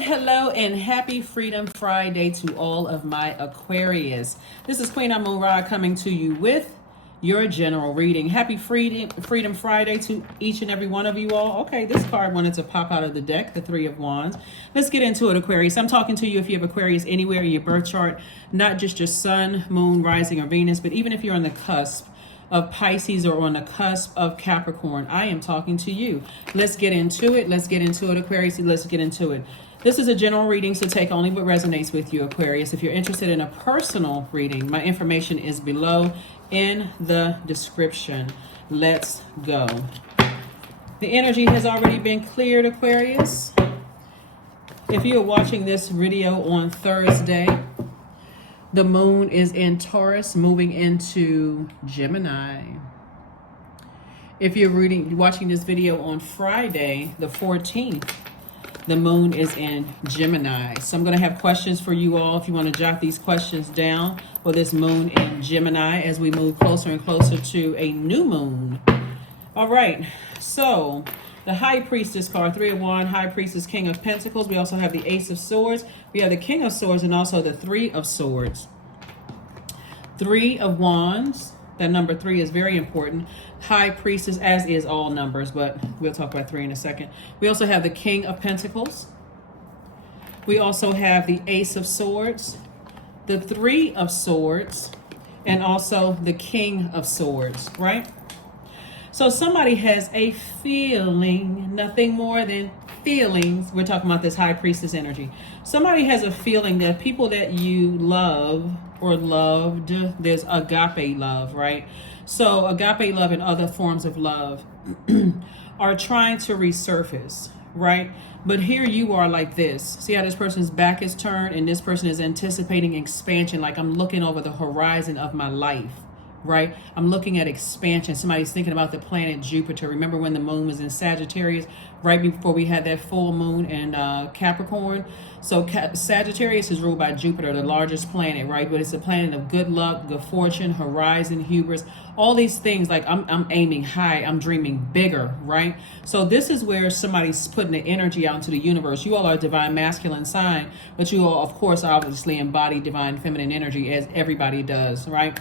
Hello, and happy Freedom Friday to all of my Aquarius. This is Queen Amun Ra coming to you with your general reading. Happy Freedom Friday to each and every one of you all. Okay, this card wanted to pop out of the deck, the Three of Wands. Let's get into it, Aquarius. I'm talking to you if you have Aquarius anywhere in your birth chart, not just your sun, moon, rising, or Venus, but even if you're on the cusp of Pisces or on the cusp of Capricorn, I am talking to you. Let's get into it. Let's get into it, Aquarius. Let's get into it. This is a general reading, so take only what resonates with you, Aquarius. If you're interested in a personal reading, my information is below in the description. Let's go. The energy has already been cleared, Aquarius. If you are watching this video on Thursday, the moon is in Taurus, moving into Gemini. If you're watching this video on Friday, the 14th, the moon is in Gemini. So I'm going to have questions for you all if you want to jot these questions down for this moon in Gemini as we move closer and closer to a new moon. All right, so the High Priestess card, Three of Wands, High Priestess, King of Pentacles. We also have the Ace of Swords. We have the King of Swords and also the Three of Swords. Three of Wands. That number 3 is very important. High Priestess, as is all numbers, but we'll talk about 3 in a second. We also have the King of Pentacles. We also have the Ace of Swords, the Three of Swords, and also the King of Swords, right? So somebody has a feeling, nothing more than feelings. We're talking about this High Priestess energy. Somebody has a feeling that people that you love or loved, there's agape love, right? So agape love and other forms of love are trying to resurface, right? But here you are like this. See how this person's back is turned and this person is anticipating expansion, like I'm looking over the horizon of my life. Right? I'm looking at expansion. Somebody's thinking about the planet Jupiter. Remember when the moon was in Sagittarius, right before we had that full moon in Capricorn? So Sagittarius is ruled by Jupiter, the largest planet, right? But it's a planet of good luck, good fortune, horizon, hubris, all these things. Like I'm aiming high, I'm dreaming bigger, right? So this is where somebody's putting the energy out into the universe. You all are a divine masculine sign, but you all, of course, obviously embody divine feminine energy, as everybody does, right?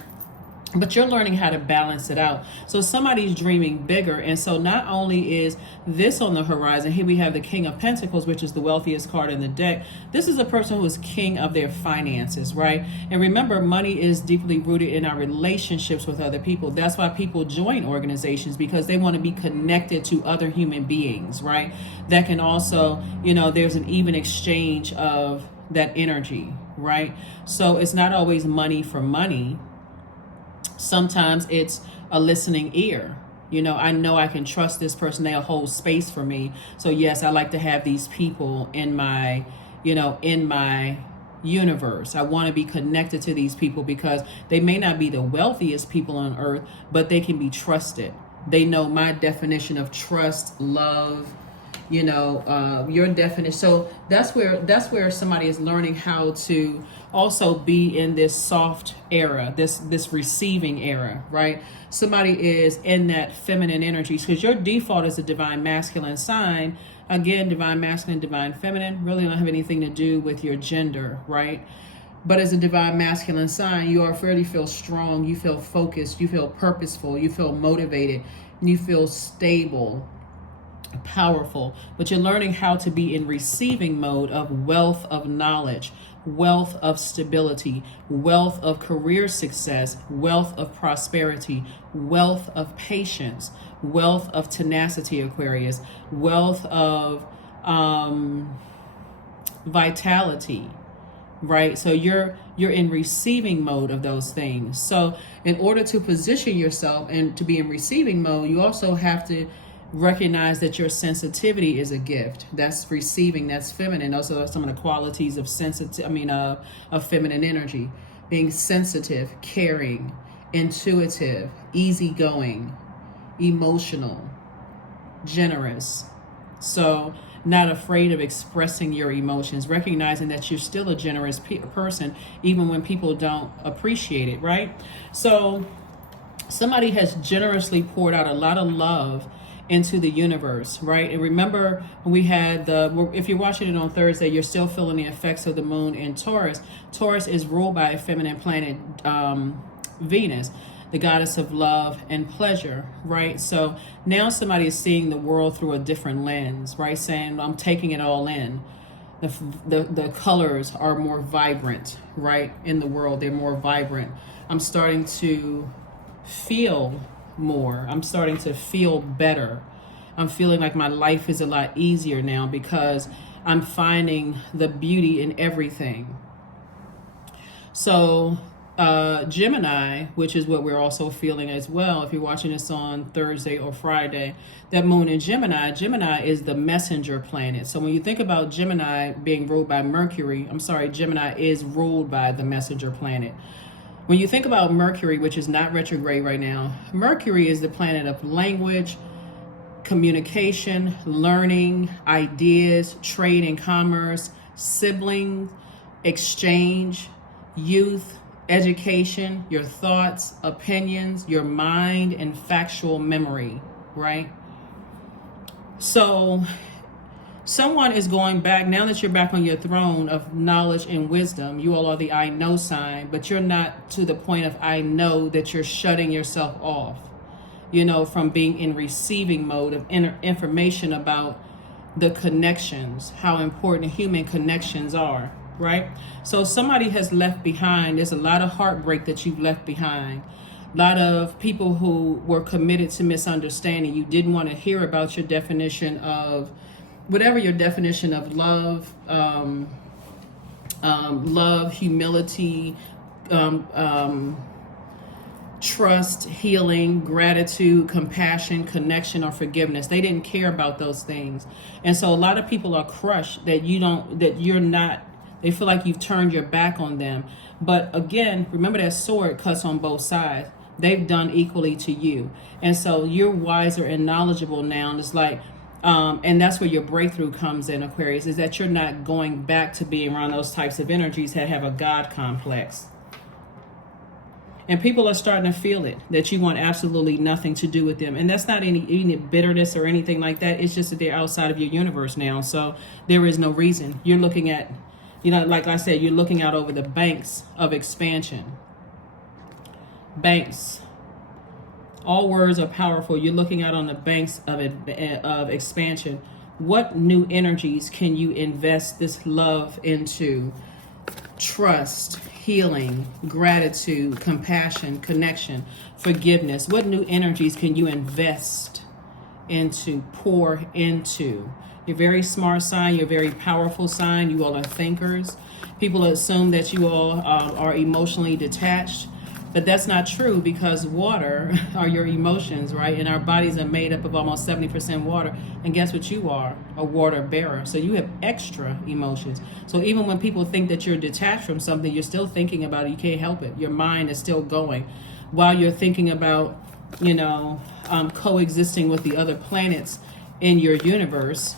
But you're learning how to balance it out. So somebody's dreaming bigger. And so not only is this on the horizon, here we have the King of Pentacles, which is the wealthiest card in the deck. This is a person who is king of their finances, right? And remember, money is deeply rooted in our relationships with other people. That's why people join organizations, because they want to be connected to other human beings, right? That can also, there's an even exchange of that energy, right? So it's not always money for money. Sometimes it's a listening ear. I know I can trust this person. They'll hold space for me. So yes, I like to have these people in my, in my universe. I want to be connected to these people because they may not be the wealthiest people on earth, but they can be trusted. They know my definition of trust, love, your definition. So that's where somebody is learning how to also be in this soft era, this receiving era, right? Somebody is in that feminine energy, because your default is a divine masculine sign. Again, divine masculine, divine feminine really don't have anything to do with your gender, right? But as a divine masculine sign, you already feel strong, you feel focused, you feel purposeful, you feel motivated, you feel stable, powerful. But you're learning how to be in receiving mode of wealth of knowledge, wealth of stability, wealth of career success, wealth of prosperity, wealth of patience, wealth of tenacity, Aquarius, wealth of vitality, right? So you're in receiving mode of those things. So in order to position yourself and to be in receiving mode, you also have to recognize that your sensitivity is a gift. That's receiving, that's feminine. Those are some of the qualities of of feminine energy. Being sensitive, caring, intuitive, easygoing, emotional, generous. So not afraid of expressing your emotions, recognizing that you're still a generous person, even when people don't appreciate it, right? So somebody has generously poured out a lot of love into the universe, right? And remember when we had if you're watching it on Thursday, you're still feeling the effects of the moon in Taurus. Taurus is ruled by a feminine planet, Venus, the goddess of love and pleasure, right? So now somebody is seeing the world through a different lens, right? Saying, I'm taking it all in. The colors are more vibrant, right? In the world, they're more vibrant. I'm starting to feel more. I'm starting to feel better. I'm feeling like my life is a lot easier now because I'm finding the beauty in everything. So Gemini, which is what we're also feeling as well, if you're watching this on Thursday or Friday, that moon in Gemini is the messenger planet. So when you think about Gemini being ruled by Mercury, Gemini is ruled by the messenger planet. When you think about Mercury, which is not retrograde right now, Mercury is the planet of language, communication, learning, ideas, trade and commerce, siblings, exchange, youth, education, your thoughts, opinions, your mind, and factual memory, right? So someone is going back, now that you're back on your throne of knowledge and wisdom, you all are the I know sign, but you're not to the point of I know that you're shutting yourself off, from being in receiving mode of information about the connections, how important human connections are, right? So somebody has left behind, there's a lot of heartbreak that you've left behind. A lot of people who were committed to misunderstanding. You didn't want to hear about your definition of whatever your definition of love, love, humility, trust, healing, gratitude, compassion, connection, or forgiveness. They didn't care about those things. And so a lot of people are crushed that they feel like you've turned your back on them. But again, remember that sword cuts on both sides. They've done equally to you. And so you're wiser and knowledgeable now. And it's like, and that's where your breakthrough comes in, Aquarius, is that you're not going back to being around those types of energies that have a God complex. And people are starting to feel it, that you want absolutely nothing to do with them. And that's not any bitterness or anything like that. It's just that they're outside of your universe now. So there is no reason. You're looking at, like I said, you're looking out over the banks of expansion. Banks. All words are powerful. You're looking out on the banks of expansion. What new energies can you invest this love into? Trust, healing, gratitude, compassion, connection, forgiveness. What new energies can you invest into, pour into? You're a very smart sign. You're a very powerful sign. You all are thinkers. People assume that you all are emotionally detached. But that's not true, because water are your emotions, right? And our bodies are made up of almost 70% water. And guess what you are? A water bearer. So you have extra emotions. So even when people think that you're detached from something, you're still thinking about it. You can't help it. Your mind is still going. While you're thinking about, coexisting with the other planets in your universe,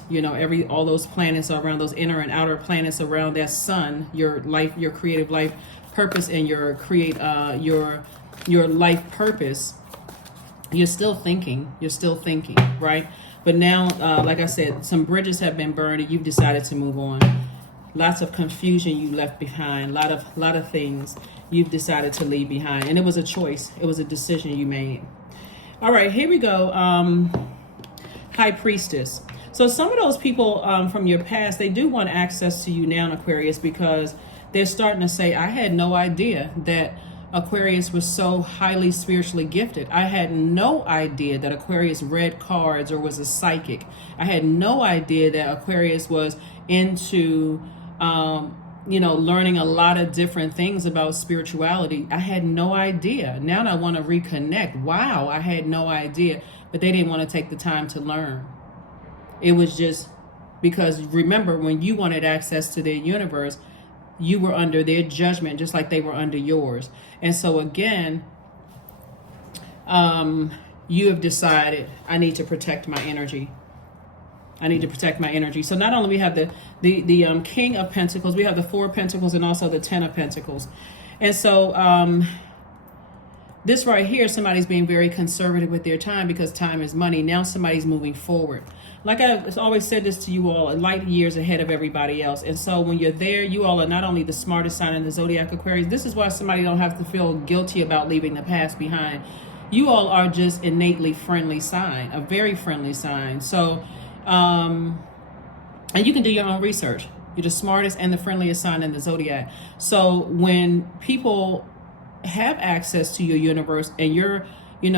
all those planets around, those inner and outer planets around that sun, your life, your creative life purpose, and your life purpose, you're still thinking, right? But now, like I said, some bridges have been burned and you've decided to move on. Lots of confusion you left behind, lot of things you've decided to leave behind. And it was a choice. It was a decision you made. All right, here we go. High Priestess. So some of those people from your past, they do want access to you now, Aquarius, because they're starting to say, I had no idea that Aquarius was so highly spiritually gifted. I had no idea that Aquarius read cards or was a psychic. I had no idea that Aquarius was into, learning a lot of different things about spirituality. I had no idea. Now I want to reconnect. Wow, I had no idea. But they didn't want to take the time to learn. It was just because, remember, when you wanted access to their universe, you were under their judgment just like they were under yours. And so again, you have decided, I need to protect my energy. I need to protect my energy. So not only we have the King of Pentacles, we have the Four of Pentacles and also the Ten of Pentacles. And so This right here, somebody's being very conservative with their time because time is money. Now somebody's moving forward. Like I've always said this to you all, light years ahead of everybody else. And so when you're there, you all are not only the smartest sign in the Zodiac Aquarius. This is why somebody don't have to feel guilty about leaving the past behind. You all are just innately friendly sign, a very friendly sign. So, and you can do your own research. You're the smartest and the friendliest sign in the Zodiac. So when people have access to your universe and you're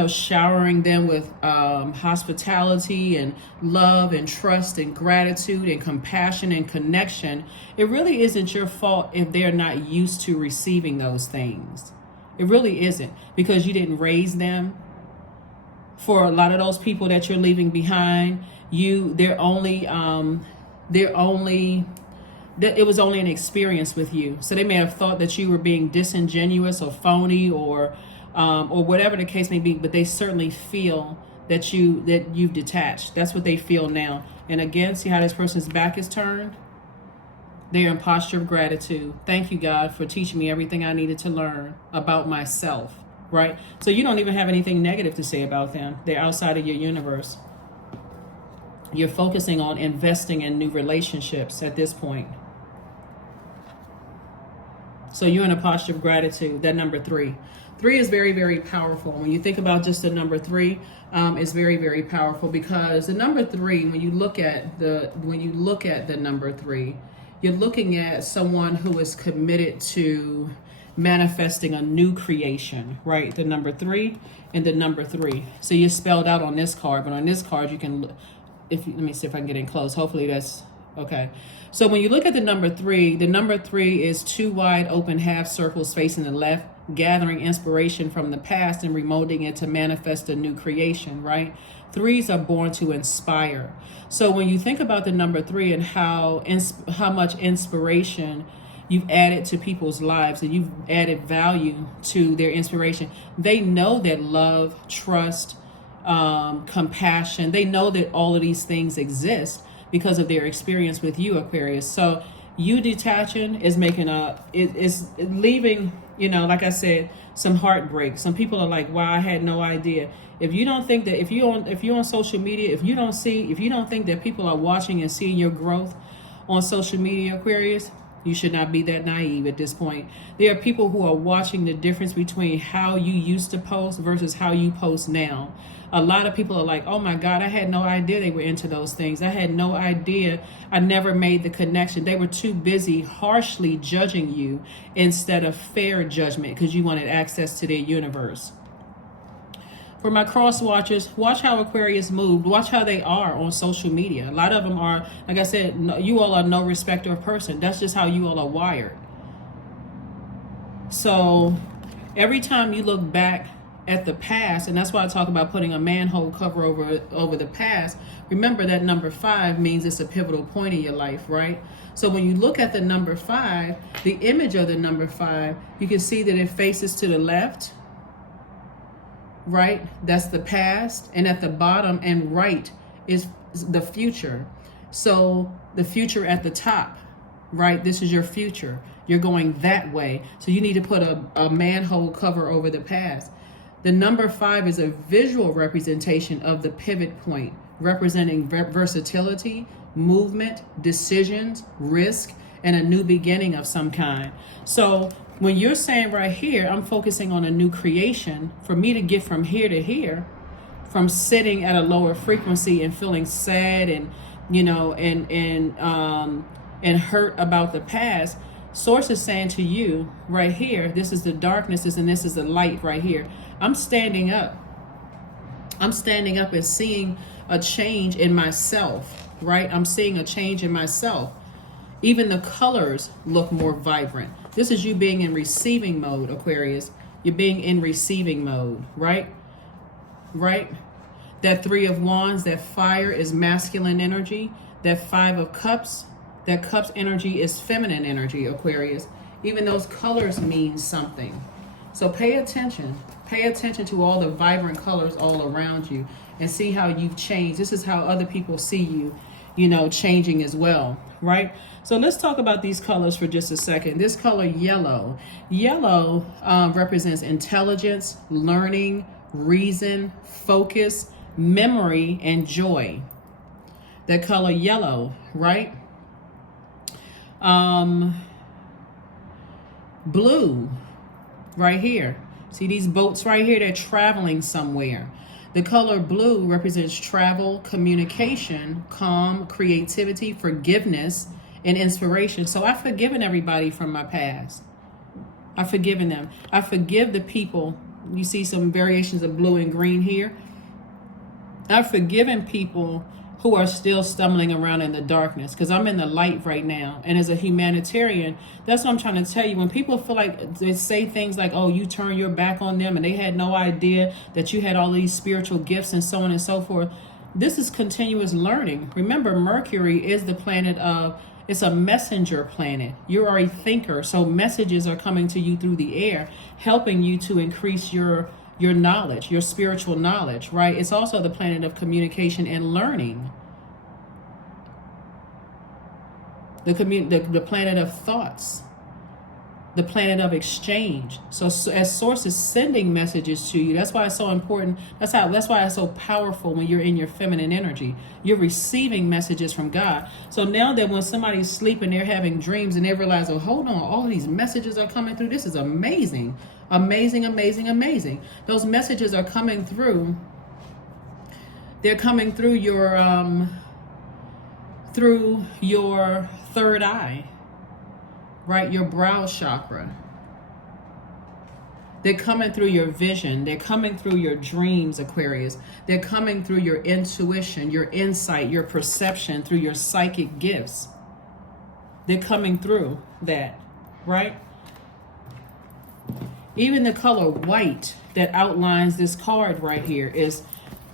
showering them with hospitality and love and trust and gratitude and compassion and connection, it really isn't your fault if they're not used to receiving those things. It really isn't, because you didn't raise them. For a lot of those people that you're leaving behind, it was only an experience with you. So they may have thought that you were being disingenuous or phony or whatever the case may be, but they certainly feel that you've detached. That's what they feel now. And again, see how this person's back is turned? They're in posture of gratitude. Thank you, God, for teaching me everything I needed to learn about myself, right? So you don't even have anything negative to say about them. They're outside of your universe. You're focusing on investing in new relationships at this point. So you're in a posture of gratitude. That number 3. 3 is very, very powerful. When you think about just the number 3, it's very, very powerful, because the number 3, when you look at the number 3, you're looking at someone who is committed to manifesting a new creation, right? The number 3 and the number 3. So you're spelled out on this card, but on this card you can, let me see if I can get in close. Hopefully that's okay. So when you look at the number 3 is 2 wide open half circles facing the left, gathering inspiration from the past and remolding it to manifest a new creation, right? 3s are born to inspire. So when you think about the number 3 and how much inspiration you've added to people's lives and you've added value to their inspiration, they know that love, trust, compassion, they know that all of these things exist because of their experience with you, Aquarius. So you detaching is is leaving, like I said, some heartbreak. Some people are like, wow, I had no idea. If you don't think that, if you're on social media, if you don't think that people are watching and seeing your growth on social media, Aquarius, you should not be that naive at this point. There are people who are watching the difference between how you used to post versus how you post now. A lot of people are like, oh my God, I had no idea they were into those things. I had no idea. I never made the connection. They were too busy harshly judging you instead of fair judgment because you wanted access to their universe. For my cross watchers, watch how Aquarius moved. Watch how they are on social media. A lot of them are, like I said, you all are no respecter of person. That's just how you all are wired. So every time you look back at the past, and that's why I talk about putting a manhole cover over the past, remember that number 5 means it's a pivotal point in your life, right? So when you look at the number 5, the image of the number 5, you can see that it faces to the left, right? That's the past. And at the bottom and right is the future. So the future at the top, right? This is your future. You're going that way. So you need to put a manhole cover over the past. The number 5 is a visual representation of the pivot point, representing versatility, movement, decisions, risk, and a new beginning of some kind. So when you're saying right here, I'm focusing on a new creation, for me to get from here to here, from sitting at a lower frequency and feeling sad and, and hurt about the past, Source is saying to you right here, this is the darkness and this is the light right here. I'm standing up. I'm standing up and seeing a change in myself, right? I'm seeing a change in myself. Even the colors look more vibrant. This is you being in receiving mode, Aquarius. You're being in receiving mode, right? Right? That 3 of Wands, that fire is masculine energy. That 5 of Cups, that Cups energy is feminine energy, Aquarius. Even those colors mean something. So pay attention. Pay attention to all the vibrant colors all around you and see how you've changed. This is how other people see you, changing as well, right? So let's talk about these colors for just a second. This color yellow. Yellow represents intelligence, learning, reason, focus, memory, and joy. The color yellow, right? Blue, right here. See these boats right here? They're traveling somewhere. The color blue represents travel, communication, calm, creativity, forgiveness, and inspiration. So I've forgiven everybody from my past. I've forgiven them. I forgive the people. You see some variations of blue and green here. I've forgiven people who are still stumbling around in the darkness, because I'm in the light right now. And as a humanitarian, that's what I'm trying to tell you. When people feel like they say things like, oh, you turn your back on them and they had no idea that you had all these spiritual gifts and so on and so forth. This is continuous learning. Remember, Mercury is the planet of, it's a messenger planet. You are a thinker. So messages are coming to you through the air, helping you to increase your knowledge, your spiritual knowledge, right? It's also the planet of communication and learning. The planet of thoughts, the planet of exchange. So as source is sending messages to you, that's why it's so important. That's why it's so powerful when you're in your feminine energy. You're receiving messages from God. So now that when somebody's sleeping, they're having dreams and they realize, oh, hold on, all these messages are coming through. This is amazing. Amazing, amazing, amazing. Those messages are coming through. They're coming through your third eye, right? Your brow chakra. They're coming through your vision. They're coming through your dreams, Aquarius. They're coming through your intuition, your insight, your perception, through your psychic gifts. They're coming through that, right? Even the color white that outlines this card right here is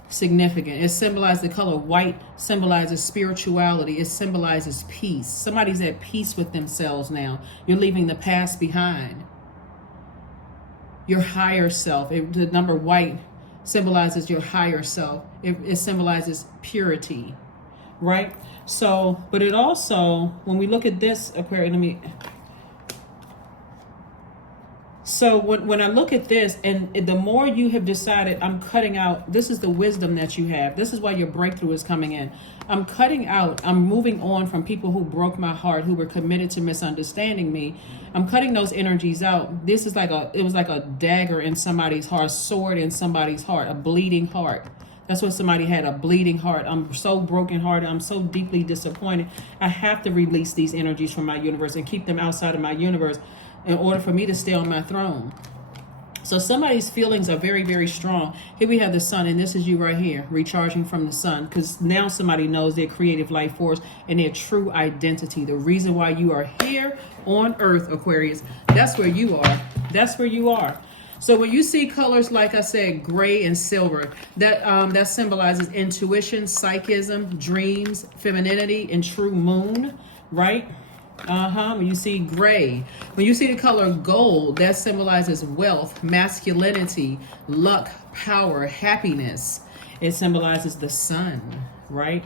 significant. It symbolizes, the color white symbolizes spirituality. It symbolizes peace. Somebody's at peace with themselves now. You're leaving the past behind. Your higher self. The number white symbolizes your higher self. It symbolizes purity, right? So, but it also, when we look at this, Aquarius, so when I look at this, and the more you have decided, I'm cutting out, this is the wisdom that you have. This is why your breakthrough is coming in. I'm cutting out, I'm moving on from people who broke my heart, who were committed to misunderstanding me. I'm cutting those energies out. This is it was like a dagger in somebody's heart, a sword in somebody's heart, a bleeding heart. That's what somebody had, a bleeding heart. I'm so brokenhearted. I'm so deeply disappointed. I have to release these energies from my universe and keep them outside of my universe in order for me to stay on my throne. So somebody's feelings are very, very strong. Here we have the sun, and this is you right here, recharging from the sun, because now somebody knows their creative life force and their true identity. The reason why you are here on Earth, Aquarius, that's where you are. That's where you are. So when you see colors, like I said, gray and silver, that symbolizes intuition, psychism, dreams, femininity, and true moon, right? When you see gray, when you see the color gold, that symbolizes wealth, masculinity, luck, power, happiness. It symbolizes the sun, right?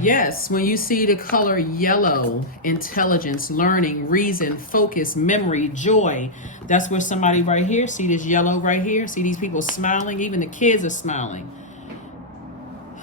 Yes, when you see the color yellow, intelligence, learning, reason, focus, memory, joy. That's where somebody right here, see this yellow right here? See these people smiling? Even the kids are smiling.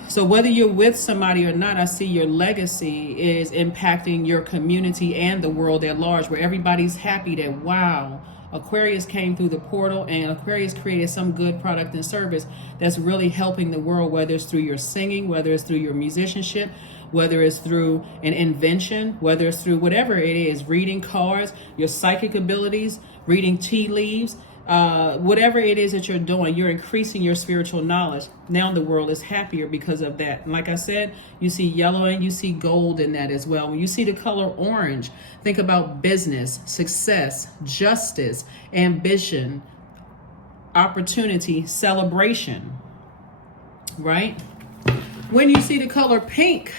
So whether you're with somebody or not, I see your legacy is impacting your community and the world at large, where everybody's happy that, wow, Aquarius came through the portal and Aquarius created some good product and service that's really helping the world, whether it's through your singing, whether it's through your musicianship, whether it's through an invention, whether it's through whatever it is, reading cards, your psychic abilities, reading tea leaves, whatever it is that you're doing, you're increasing your spiritual knowledge. Now the world is happier because of that. And like I said, you see yellow and you see gold in that as well. When you see the color orange, think about business, success, justice, ambition, opportunity, celebration, right? When you see the color pink,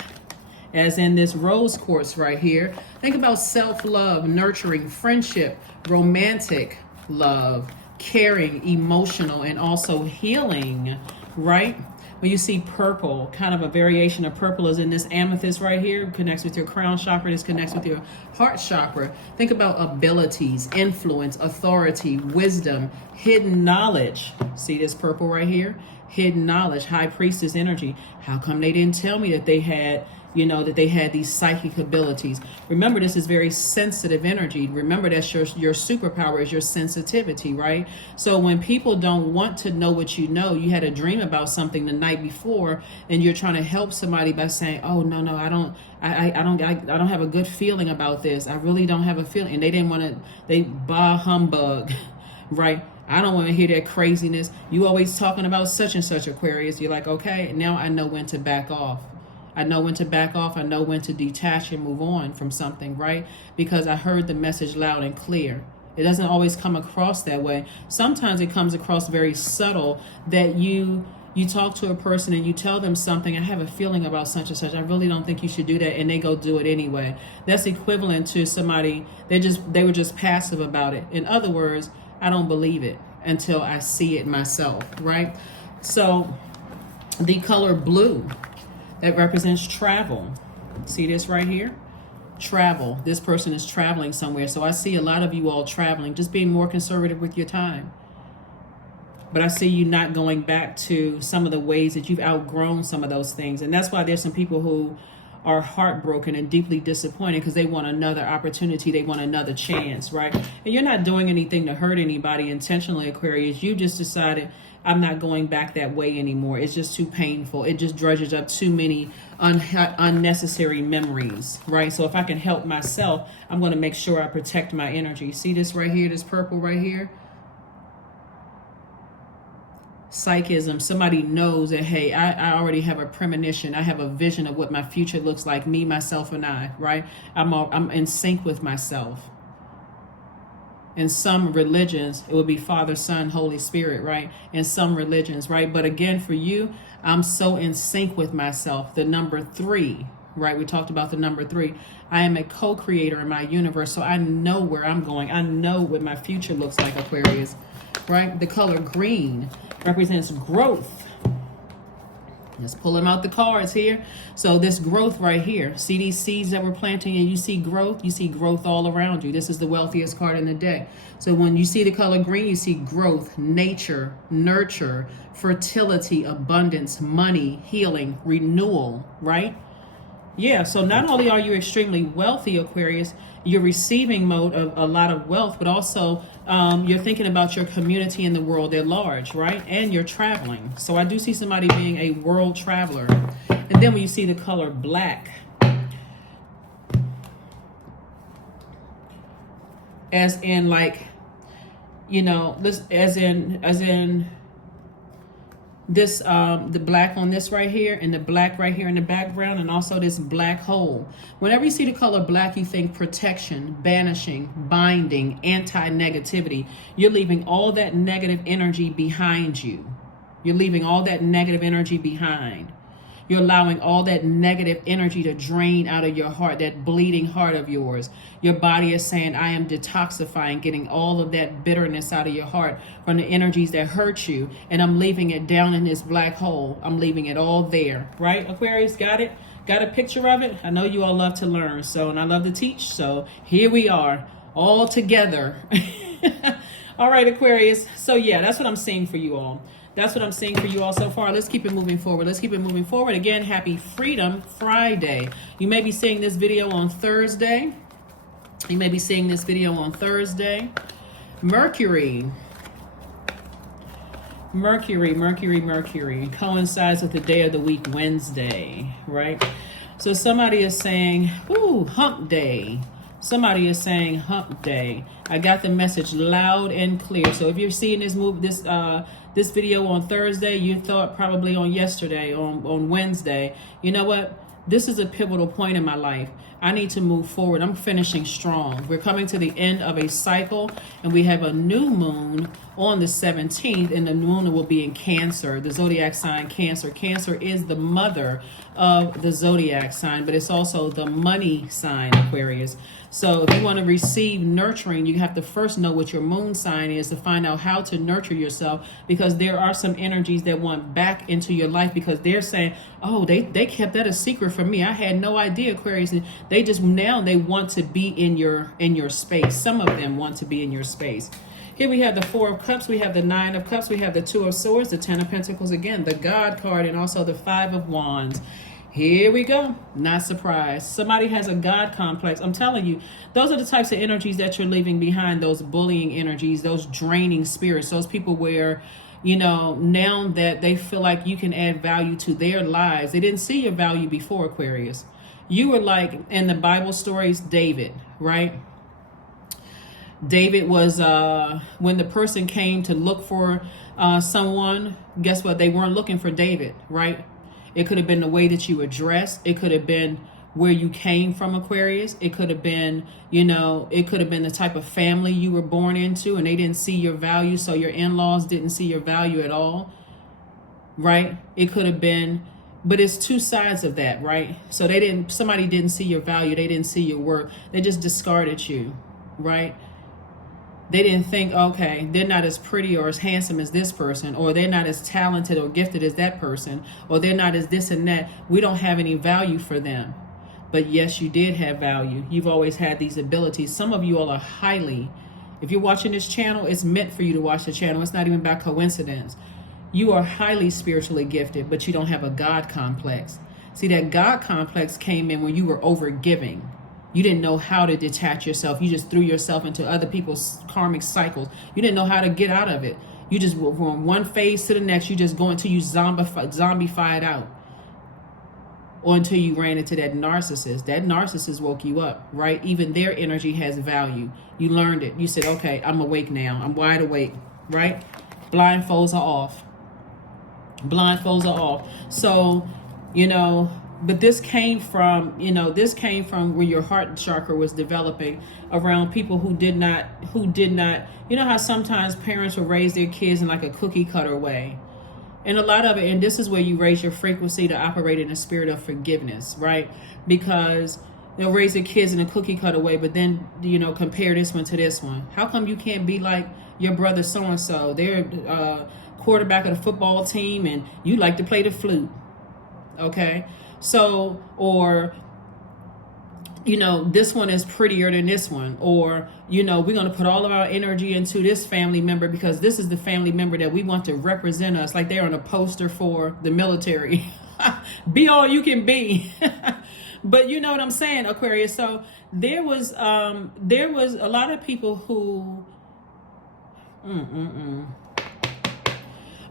as in this rose quartz right here, think about self-love, nurturing, friendship, romantic love, caring, emotional, and also healing, right? When you see purple, kind of a variation of purple is in this amethyst right here, connects with your crown chakra, this connects with your heart chakra. Think about abilities, influence, authority, wisdom, hidden knowledge. See this purple right here? Hidden knowledge, high priestess energy. How come they didn't tell me that they had, that they had these psychic abilities? Remember, this is very sensitive energy. Remember, that's your superpower is your sensitivity, right? So when people don't want to know what you know, you had a dream about something the night before, and you're trying to help somebody by saying, "Oh no, I don't have a good feeling about this. I really don't have a feeling." And they didn't want to. They bah humbug, right? I don't want to hear that craziness. You always talking about such and such, Aquarius. You're like, okay, now I know when to back off. I know when to back off. I know when to detach and move on from something, right? Because I heard the message loud and clear. It doesn't always come across that way. Sometimes it comes across very subtle that you talk to a person and you tell them something. I have a feeling about such and such. I really don't think you should do that. And they go do it anyway. That's equivalent to somebody, they were just passive about it. In other words, I don't believe it until I see it myself, right? So the color blue, that represents travel. See this right here? Travel. This person is traveling somewhere. So I see a lot of you all traveling, just being more conservative with your time. But I see you not going back to some of the ways that you've outgrown some of those things. And that's why there's some people who are heartbroken and deeply disappointed because they want another opportunity. They want another chance, right? And you're not doing anything to hurt anybody intentionally, Aquarius. You just decided, I'm not going back that way anymore. It's just too painful. It just dredges up too many unnecessary memories, right? So if I can help myself, I'm going to make sure I protect my energy. See this right here, this purple right here? Psychism. Somebody knows that, hey, I already have a premonition. I have a vision of what my future looks like, me, myself, and I, right? I'm in sync with myself. In some religions, it would be Father, Son, Holy Spirit, right? In some religions, right? But again, for you, I'm so in sync with myself. The number 3, right? We talked about the number 3. I am a co-creator in my universe, so I know where I'm going. I know what my future looks like, Aquarius, right? The color green represents growth. Let's pull them out the cards here. So this growth right here, see these seeds that we're planting and you see growth all around you. This is the wealthiest card in the deck. So when you see the color green, you see growth, nature, nurture, fertility, abundance, money, healing, renewal, right? Yeah, so not only are you extremely wealthy, Aquarius, you're receiving mode of a lot of wealth, but also you're thinking about your community and the world at large, right? And you're traveling. So I do see somebody being a world traveler. And then when you see the color black, as in like, this, as in this, the black on this right here and the black right here in the background, and also this black hole. Whenever you see the color black, you think protection, banishing, binding, anti-negativity. You're leaving all that negative energy behind you. You're leaving all that negative energy behind. You're allowing all that negative energy to drain out of your heart, that bleeding heart of yours. Your body is saying, I am detoxifying, getting all of that bitterness out of your heart from the energies that hurt you. And I'm leaving it down in this black hole. I'm leaving it all there. Right, Aquarius? Got it? Got a picture of it? I know you all love to learn, and I love to teach. So here we are, all together. All right, Aquarius. So yeah, that's what I'm seeing for you all. That's what I'm seeing for you all so far. Let's keep it moving forward. Let's keep it moving forward. Again, happy Freedom Friday. You may be seeing this video on Thursday. You may be seeing this video on Thursday. Mercury coincides with the day of the week, Wednesday, right? So somebody is saying, ooh, hump day. Somebody is saying hump day. I got the message loud and clear. So if you're seeing this video on Thursday, you thought probably on yesterday, on Wednesday. You know what? This is a pivotal point in my life. I need to move forward. I'm finishing strong. We're coming to the end of a cycle, and we have a new moon on the 17th, and the moon will be in Cancer, the zodiac sign Cancer. Cancer is the mother of the zodiac sign, but it's also the money sign, Aquarius. So if you want to receive nurturing, you have to first know what your moon sign is to find out how to nurture yourself, because there are some energies that want back into your life because they're saying, oh, they kept that a secret from me. I had no idea, Aquarius. And they just now they want to be in your space. Some of them want to be in your space. Here we have the Four of Cups, we have the Nine of Cups, we have the Two of Swords, the Ten of Pentacles again, the God card, and also the Five of Wands. Here we go. Not surprised. Somebody has a God complex. I'm telling you, those are the types of energies that you're leaving behind, those bullying energies, those draining spirits, those people where, you know, now that they feel like you can add value to their lives. They didn't see your value before, Aquarius. You were like in the Bible stories, David, right? David was, when the person came to look for someone, guess what? They weren't looking for David, right? It could have been the way that you were dressed. It could have been where you came from, Aquarius. It could have been, you know, it could have been the type of family you were born into and they didn't see your value. So your in-laws didn't see your value at all, right? It could have been, but it's two sides of that, right? So somebody didn't see your value. They didn't see your worth. They just discarded you, right? They didn't think, okay, they're not as pretty or as handsome as this person, or they're not as talented or gifted as that person, or they're not as this and that. We don't have any value for them. But yes, you did have value. You've always had these abilities. Some of you all are highly, if you're watching this channel, it's meant for you to watch the channel. It's not even by coincidence. You are highly spiritually gifted, but you don't have a God complex. See, that God complex came in when you were overgiving. You didn't know how to detach yourself. You just threw yourself into other people's karmic cycles. You didn't know how to get out of it. You just were from one phase to the next. You just go until you zombified out. Or until you ran into that narcissist. That narcissist woke you up, right? Even their energy has value. You learned it. You said, okay, I'm awake now. I'm wide awake, right? Blindfolds are off. Blindfolds are off. So, you know, but this came from, where your heart chakra was developing around people who did not, you know how sometimes parents will raise their kids in like a cookie cutter way. And a lot of it, and this is where you raise your frequency to operate in a spirit of forgiveness, right? Because they'll raise their kids in a cookie cutter way, but then, you know, compare this one to this one. How come you can't be like your brother so-and-so? They're quarterback of the football team and you like to play the flute, okay? So, or, you know, this one is prettier than this one, or, you know, we're going to put all of our energy into this family member because this is the family member that we want to represent us, like they're on a poster for the military. Be all you can be. But you know what I'm saying, Aquarius? So there was a lot of people who,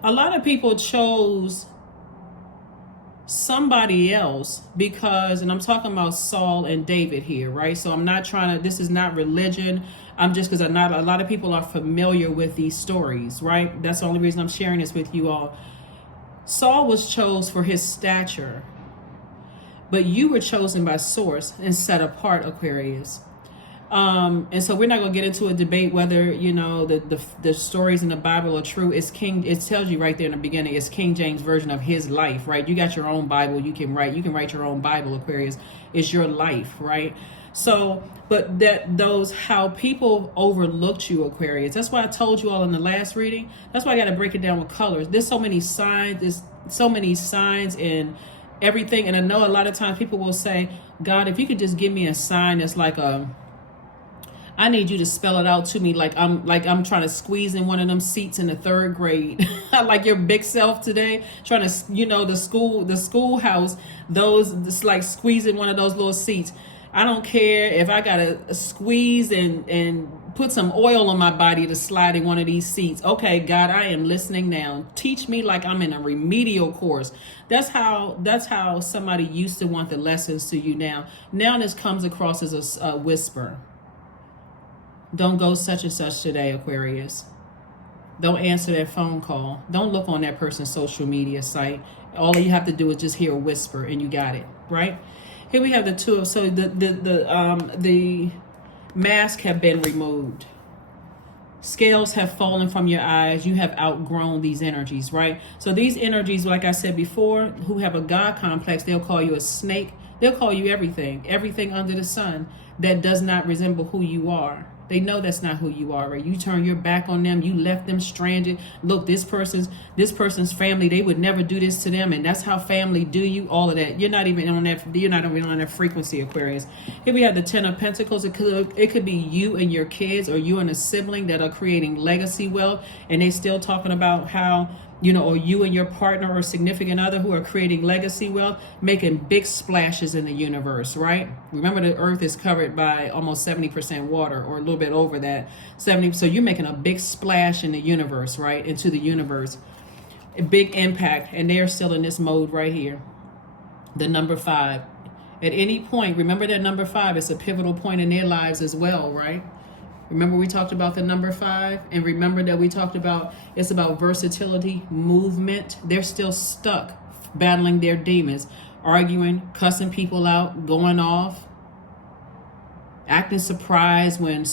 a lot of people chose somebody else because, and I'm talking about Saul and David here, right? So I'm not trying to, this is not religion. I'm just, because a lot of people are familiar with these stories, right? That's the only reason I'm sharing this with you all. Saul was chose for his stature, but you were chosen by source and set apart, Aquarius. And so we're not going to get into a debate whether, you know, the stories in the Bible are true. It tells you right there in the beginning, it's King James version of his life, right? You got your own Bible. You can write your own Bible, Aquarius. It's your life, right? So, but how people overlooked you, Aquarius. That's why I told you all in the last reading. That's why I got to break it down with colors. There's so many signs. In everything. And I know a lot of times people will say, God, if you could just give me a sign that's like I need you to spell it out to me like I'm trying to squeeze in one of them seats in the third grade. Like your big self today, trying to, you know, the schoolhouse, it's like squeezing one of those little seats. I don't care if I gotta squeeze and put some oil on my body to slide in one of these seats. Okay, God, I am listening now. Teach me like I'm in a remedial course. That's how somebody used to want the lessons to you now. Now this comes across as a whisper. Don't go such and such today, Aquarius. Don't answer that phone call. Don't look on that person's social media site. All you have to do is just hear a whisper and you got it, right? Here we have the two of, so the mask have been removed. Scales have fallen from your eyes. You have outgrown these energies, right? So these energies, like I said before, who have a God complex, they'll call you a snake. They'll call you everything under the sun that does not resemble who you are. They know that's not who you are, right? You turn your back on them. You left them stranded. Look, this person's family, they would never do this to them, and that's how family do you. All of that. You're not even on that. You're not even on that frequency, Aquarius. Here we have the Ten of Pentacles. It could be you and your kids, or you and a sibling that are creating legacy wealth, and they still talking about how, you know, or you and your partner or significant other who are creating legacy wealth, making big splashes in the universe, right? Remember, the earth is covered by almost 70% water, or a little bit over that, 70. So you're making a big splash in the universe, right? Into the universe, a big impact. And they're still in this mode right here. The number 5. At any point, remember that number 5 is a pivotal point in their lives as well, right? Remember we talked about the number 5, and remember that we talked about it's about versatility, movement. They're still stuck battling their demons, arguing, cussing people out, going off, acting surprised when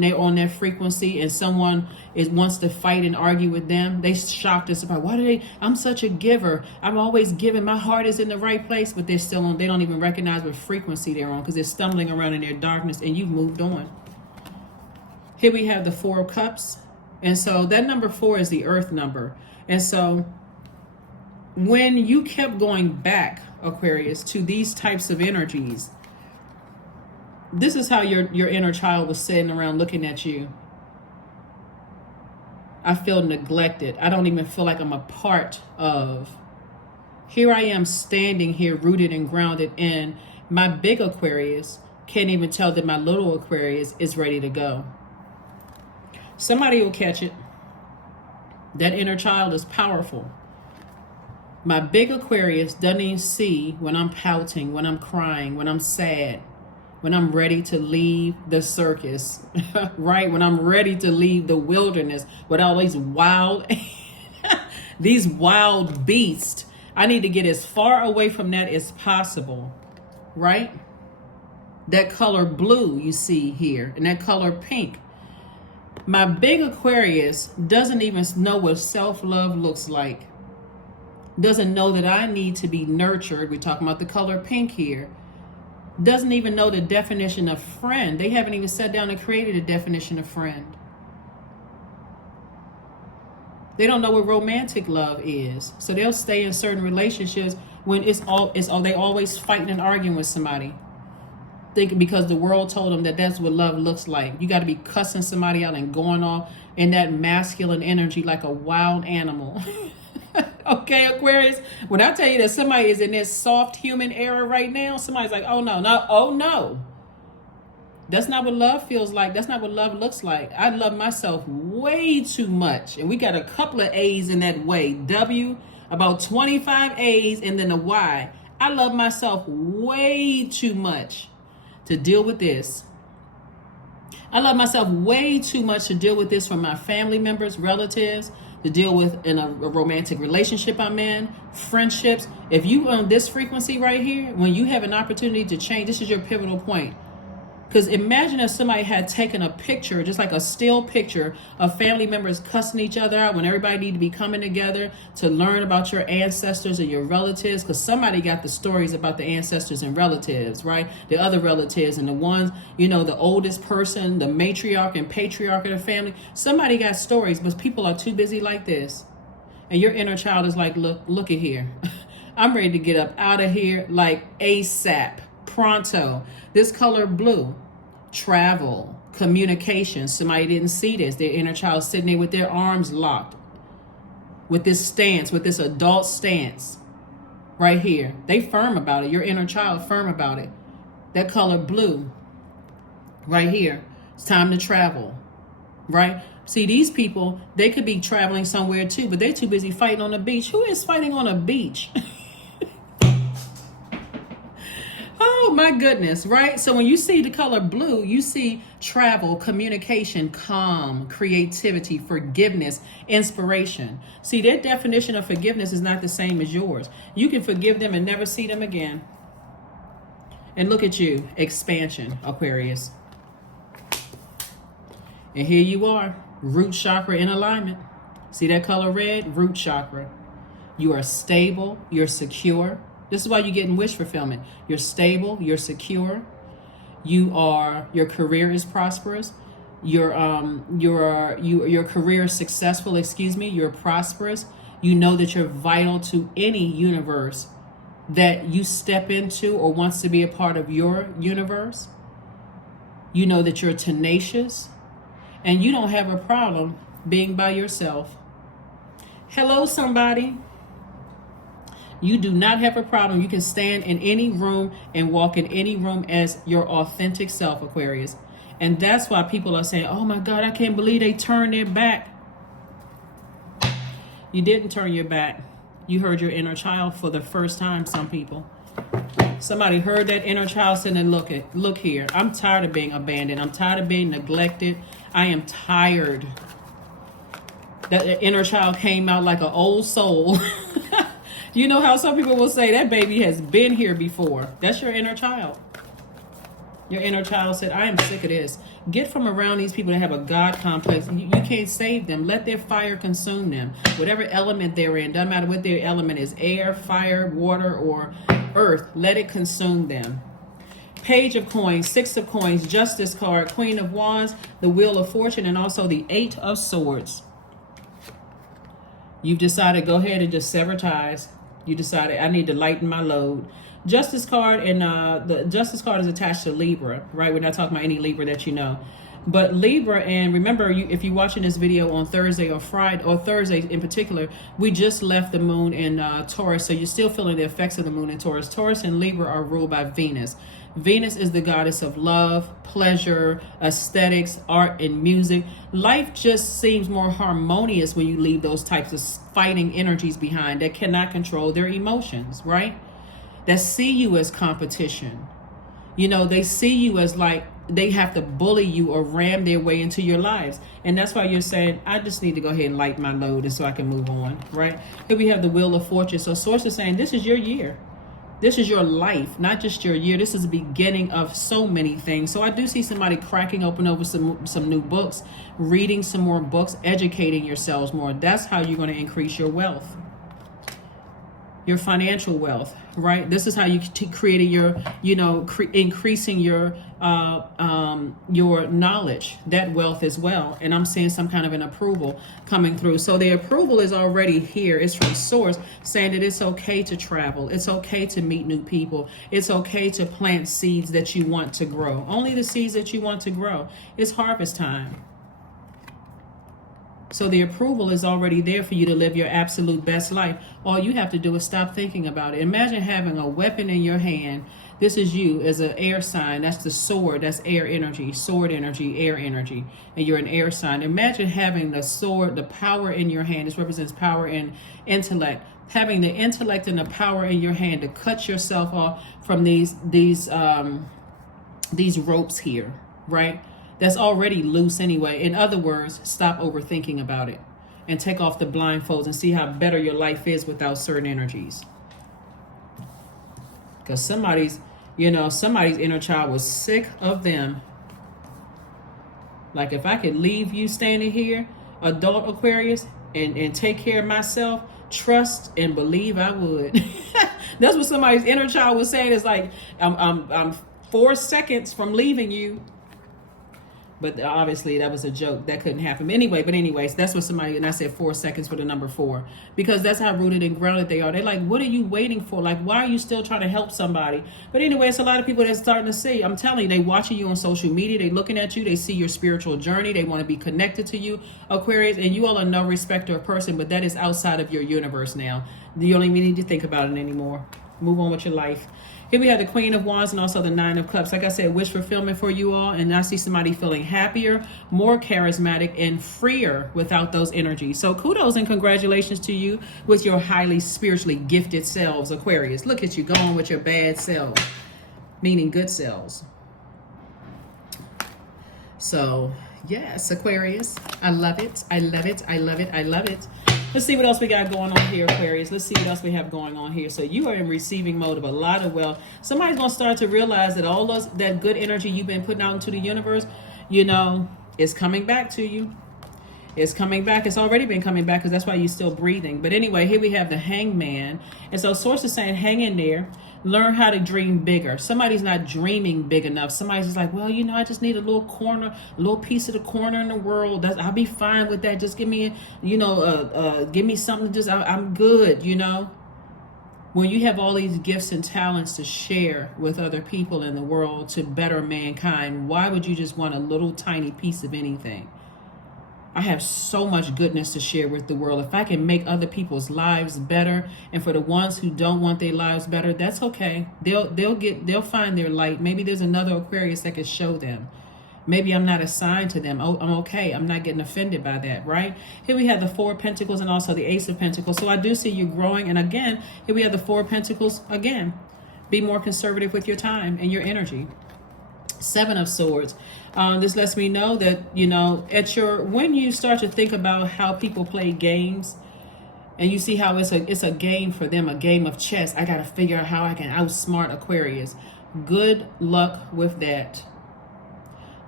they're on their frequency and someone wants to fight and argue with them. They shocked and surprised. I'm such a giver. I'm always giving. My heart is in the right place, but they're still on. They don't even recognize what frequency they're on because they're stumbling around in their darkness, and you've moved on. Here we have the 4 of Cups. And so that number 4 is the earth number. And so when you kept going back, Aquarius, to these types of energies, this is how your inner child was sitting around looking at you. I feel neglected. I don't even feel like I'm a part of. Here I am standing here rooted and grounded in. My big Aquarius can't even tell that my little Aquarius is ready to go. Somebody will catch it. That inner child is powerful. My big Aquarius doesn't even see when I'm pouting, when I'm crying, when I'm sad, when I'm ready to leave the circus, right? When I'm ready to leave the wilderness with all these these wild beasts. I need to get as far away from that as possible, right? That color blue you see here, and that color pink. My big Aquarius doesn't even know what self-love looks like. Doesn't know that I need to be nurtured. We're talking about the color pink here. Doesn't even know the definition of friend. They haven't even sat down and created a definition of friend. They don't know what romantic love is. So they'll stay in certain relationships when they always fighting and arguing with somebody. Thinking because the world told them that that's what love looks like. You got to be cussing somebody out and going off in that masculine energy like a wild animal. Okay, Aquarius, when I tell you that somebody is in this soft human era right now, somebody's like, oh no. That's not what love feels like. That's not what love looks like. I love myself way too much. And we got a couple of A's in that way. W, about 25 A's, and then a Y. I love myself way too much to deal with this. I love myself way too much to deal with this from my family members, relatives, to deal with in a romantic relationship I'm in, friendships. If you on this frequency right here, when you have an opportunity to change, this is your pivotal point. Because imagine if somebody had taken a picture, just like a still picture of family members cussing each other out when everybody need to be coming together to learn about your ancestors and your relatives. Because somebody got the stories about the ancestors and relatives, right? The other relatives and the ones, the oldest person, the matriarch and patriarch of the family. Somebody got stories, but people are too busy like this. And your inner child is like, look at here. I'm ready to get up out of here like ASAP. Pronto. This color blue, travel, communication. Somebody didn't see this. Their inner child sitting there with their arms locked, with this stance, with this adult stance right here. They firm about it. Your inner child firm about it. That color blue right here. It's time to travel, right? See, these people, they could be traveling somewhere too, but they're too busy fighting on the beach. Who is fighting on a beach? Oh my goodness, right? So when you see the color blue, you see travel, communication, calm, creativity, forgiveness, inspiration. See, their definition of forgiveness is not the same as yours. You can forgive them and never see them again. And look at you, expansion, Aquarius. And here you are, root chakra in alignment. See that color red? Root chakra. You are stable, you're secure. This is why you're getting wish fulfillment. You're stable, you're secure, your career is prosperous, your career is successful, you're prosperous. You know that you're vital to any universe that you step into or wants to be a part of your universe. You know that you're tenacious and you don't have a problem being by yourself. Hello, somebody. You do not have a problem. You can stand in any room and walk in any room as your authentic self, Aquarius. And that's why people are saying, oh my God, I can't believe they turned their back. You didn't turn your back. You heard your inner child for the first time, some people. Somebody heard that inner child saying, look here, I'm tired of being abandoned. I'm tired of being neglected. I am tired. That inner child came out like an old soul. You know how some people will say that baby has been here before. That's your inner child. Your inner child said, I am sick of this. Get from around these people that have a God complex. You can't save them. Let their fire consume them. Whatever element they're in, doesn't matter what their element is, air, fire, water, or earth, let it consume them. Page of Coins, Six of Coins, Justice card, Queen of Wands, the Wheel of Fortune, and also the Eight of Swords. You've decided, go ahead and just sever ties. You decided, I need to lighten my load. Justice card, and the Justice card is attached to Libra, right? We're not talking about any Libra that you know. But Libra, and remember, if you're watching this video on Thursday or Friday, or Thursday in particular, we just left the moon in Taurus, so you're still feeling the effects of the moon in Taurus. Taurus and Libra are ruled by Venus. Venus is the goddess of love, pleasure, aesthetics, art, and music. Life just seems more harmonious when you leave those types of fighting energies behind that cannot control their emotions, right? That see you as competition. You know, they see you as like they have to bully you or ram their way into your lives. And that's why you're saying, I just need to go ahead and lighten my load and so I can move on, right? Here we have the Wheel of Fortune. So Source is saying, this is your year. This is your life, not just your year. This is the beginning of so many things. So I do see somebody cracking open over some new books, reading some more books, educating yourselves more. That's how you're going to increase your wealth. Your financial wealth, right? This is how you creating your, increasing your knowledge, that wealth as well. And I'm seeing some kind of an approval coming through. So the approval is already here. It's from Source saying that it's okay to travel. It's okay to meet new people. It's okay to plant seeds that you want to grow. Only the seeds that you want to grow. It's harvest time. So the approval is already there for you to live your absolute best life. All you have to do is stop thinking about it. Imagine having a weapon in your hand. This is you as an air sign. That's the sword. That's air energy, sword energy, air energy. And you're an air sign. Imagine having the sword, the power in your hand. This represents power and intellect. Having the intellect and the power in your hand to cut yourself off from these ropes here, right? That's already loose anyway. In other words, stop overthinking about it and take off the blindfolds and see how better your life is without certain energies. Because somebody's inner child was sick of them. Like, if I could leave you standing here, adult Aquarius, and take care of myself, trust and believe I would. That's what somebody's inner child was saying. It's like, I'm 4 seconds from leaving you. But obviously that was a joke. That couldn't happen. Anyways, that's what somebody, and I said 4 seconds for the number 4. Because that's how rooted and grounded they are. They're like, what are you waiting for? Like, why are you still trying to help somebody? But anyway, it's a lot of people that's starting to see. I'm telling you, they watching you on social media. They looking at you. They see your spiritual journey. They want to be connected to you, Aquarius. And you all are no respecter of person, but that is outside of your universe now. You don't even need to think about it anymore. Move on with your life. Here we have the Queen of Wands and also the Nine of Cups. Like I said, wish fulfillment for you all. And I see somebody feeling happier, more charismatic, and freer without those energies. So kudos and congratulations to you with your highly spiritually gifted selves, Aquarius. Look at you going with your bad selves, meaning good selves. So, yes, Aquarius. I love it. I love it. I love it. I love it. Let's see what else we got going on here, Aquarius. Let's see what else we have going on here. So you are in receiving mode of a lot of wealth. Somebody's going to start to realize that all that good energy you've been putting out into the universe, is coming back to you. It's coming back. It's already been coming back because that's why you're still breathing. But anyway, here we have the Hangman. And so Source is saying, hang in there. Learn how to dream bigger. Somebody's not dreaming big enough. Somebody's just like, well, you know, I just need a little corner, a little piece of the corner in the world. I'll be fine with that. Just give me, you know, give me something. I'm good, you know. When you have all these gifts and talents to share with other people in the world to better mankind, why would you just want a little tiny piece of anything? I have so much goodness to share with the world. If I can make other people's lives better, and for the ones who don't want their lives better, that's okay. They'll find their light. Maybe there's another Aquarius that can show them. Maybe I'm not assigned to them. Oh, I'm okay. I'm not getting offended by that, right? Here we have the Four of Pentacles and also the Ace of Pentacles. So I do see you growing. And again, here we have the Four of Pentacles. Again, be more conservative with your time and your energy. Seven of Swords. This lets me know that, you know, when you start to think about how people play games, and you see how it's a game for them, a game of chess. I got to figure out how I can outsmart Aquarius. Good luck with that.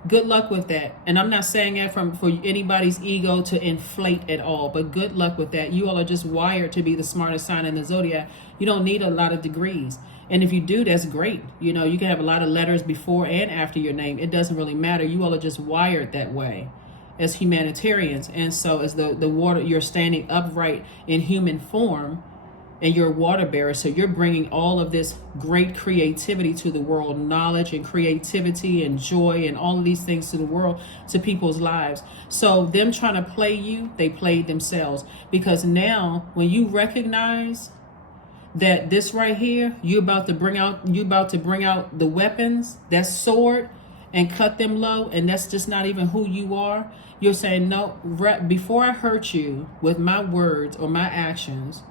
Good luck with that. And I'm not saying that for anybody's ego to inflate at all, but good luck with that. You all are just wired to be the smartest sign in the zodiac. You don't need a lot of degrees. And if you do, that's great. You know, you can have a lot of letters before and after your name. It doesn't really matter. You all are just wired that way as humanitarians. And so as the water, you're standing upright in human form, and you're a water bearer. So you're bringing all of this great creativity to the world, knowledge and creativity and joy and all of these things to the world, to people's lives. So them trying to play you, they played themselves. Because now when you recognize that this right here, you about to bring out the weapons, that sword, and cut them low, and that's just not even who you are. You're saying, no, before I hurt you with my words or my actions,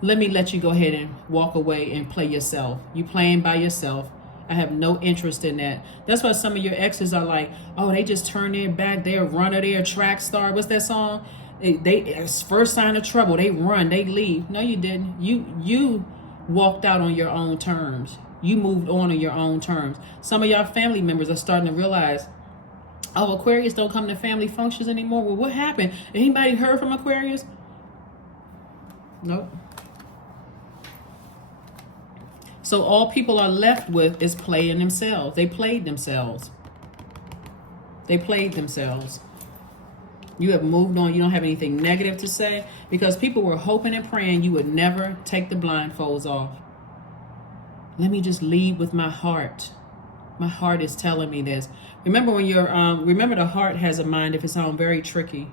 let me let you go ahead and walk away and play yourself. You playing by yourself. I have no interest in that. That's why some of your exes are like, oh, they just turn their back. They're a runner. They're a track star. What's that song? They first sign of trouble, they run, they leave. No, you didn't. You walked out on your own terms. You moved on your own terms. Some of y'all family members are starting to realize, oh, Aquarius don't come to family functions anymore. Well, what happened? Anybody heard from Aquarius? Nope. So all people are left with is playing themselves. They played themselves. They played themselves. You have moved on. You don't have anything negative to say because people were hoping and praying you would never take the blindfolds off. Let me just lead with my heart. My heart is telling me this. Remember when remember the heart has a mind of its own, very tricky.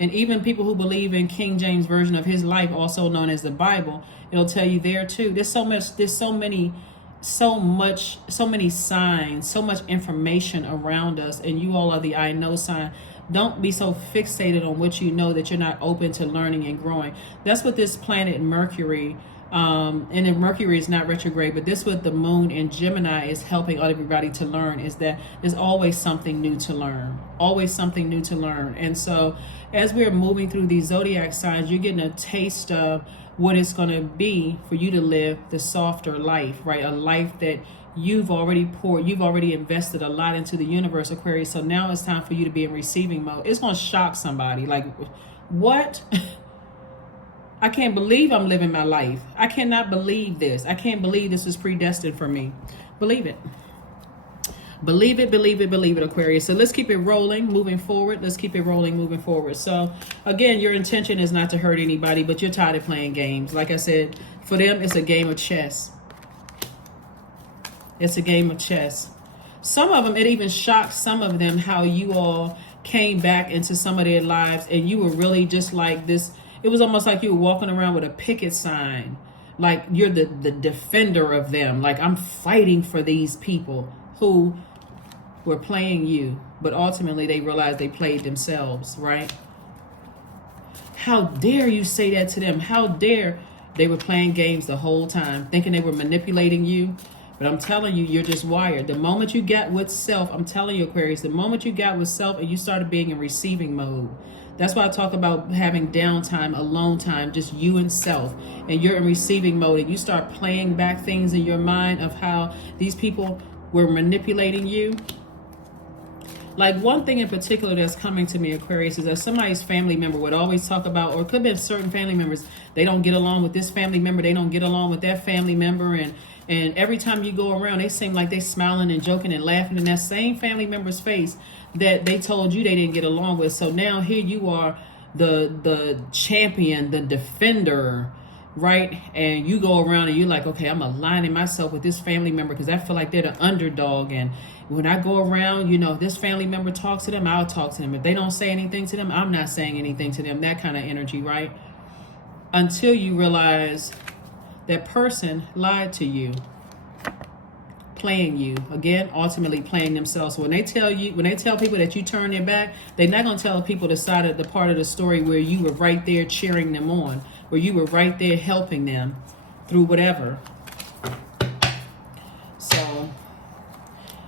And even people who believe in King James Version of his life, also known as the Bible, it'll tell you there too. There's so many signs, so much information around us, and you all are the I know sign. Don't be so fixated on what you know that you're not open to learning and growing. That's what this planet Mercury, and then Mercury is not retrograde, but this with the moon and Gemini is helping everybody to learn, is that there's always something new to learn. Always something new to learn. And so as we're moving through these zodiac signs, you're getting a taste of what it's going to be for you to live the softer life, right? A life that you've already invested a lot into the universe, Aquarius. So now it's time for you to be in receiving mode. It's going to shock somebody. Like, what? I can't believe I'm living my life. I cannot believe this. I can't believe this was predestined for me. Believe it. Believe it, believe it, believe it, Aquarius. So let's keep it rolling, moving forward. Let's keep it rolling, moving forward. So again, your intention is not to hurt anybody, but you're tired of playing games. Like I said, for them, it's a game of chess. It's a game of chess. Some of them, it even shocked some of them how you all came back into some of their lives and you were really just like this. It was almost like you were walking around with a picket sign. Like you're the defender of them. Like, I'm fighting for these people who were playing you. But ultimately, they realized they played themselves, right? How dare you say that to them? How dare they were playing games the whole time, thinking they were manipulating you? But I'm telling you, you're just wired. The moment you got with self, I'm telling you, Aquarius, the moment you got with self and you started being in receiving mode, that's why I talk about having downtime, alone time, just you and self. And you're in receiving mode and you start playing back things in your mind of how these people were manipulating you. Like one thing in particular that's coming to me, Aquarius, is that somebody's family member would always talk about, or it could be certain family members, they don't get along with this family member, they don't get along with that family member, and every time you go around, they seem like they smiling and joking and laughing in that same family member's face that they told you they didn't get along with. So now here you are, the champion, the defender, right? And you go around and you're like, okay, I'm aligning myself with this family member because I feel like they're the underdog. And when I go around, you know, if this family member talks to them, I'll talk to them. If they don't say anything to them, I'm not saying anything to them. That kind of energy, right? Until you realize that person lied to you, playing you. Again, ultimately playing themselves. So when they tell people that you turn their back, they're not going to tell people the part of the story where you were right there cheering them on, where you were right there helping them through whatever. So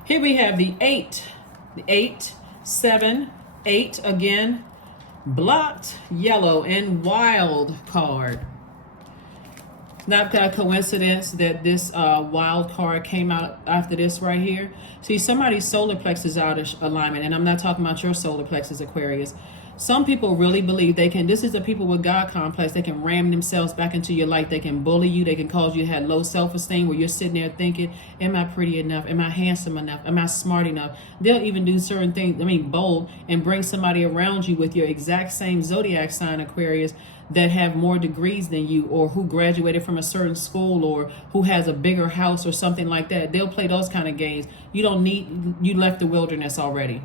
here we have the 8, 7, 8 again, blocked, yellow, and wild card. Not a coincidence that this wild card came out after this right here. See, somebody's solar plexus is out of alignment, and I'm not talking about your solar plexus, Aquarius. Some people really believe they can, this is the people with God complex, they can ram themselves back into your life. They can bully you. They can cause you to have low self-esteem where you're sitting there thinking, am I pretty enough? Am I handsome enough? Am I smart enough? They'll even do certain things, bold, and bring somebody around you with your exact same Zodiac sign, Aquarius, that have more degrees than you, or who graduated from a certain school, or who has a bigger house or something like that. They'll play those kind of games. You left the wilderness already.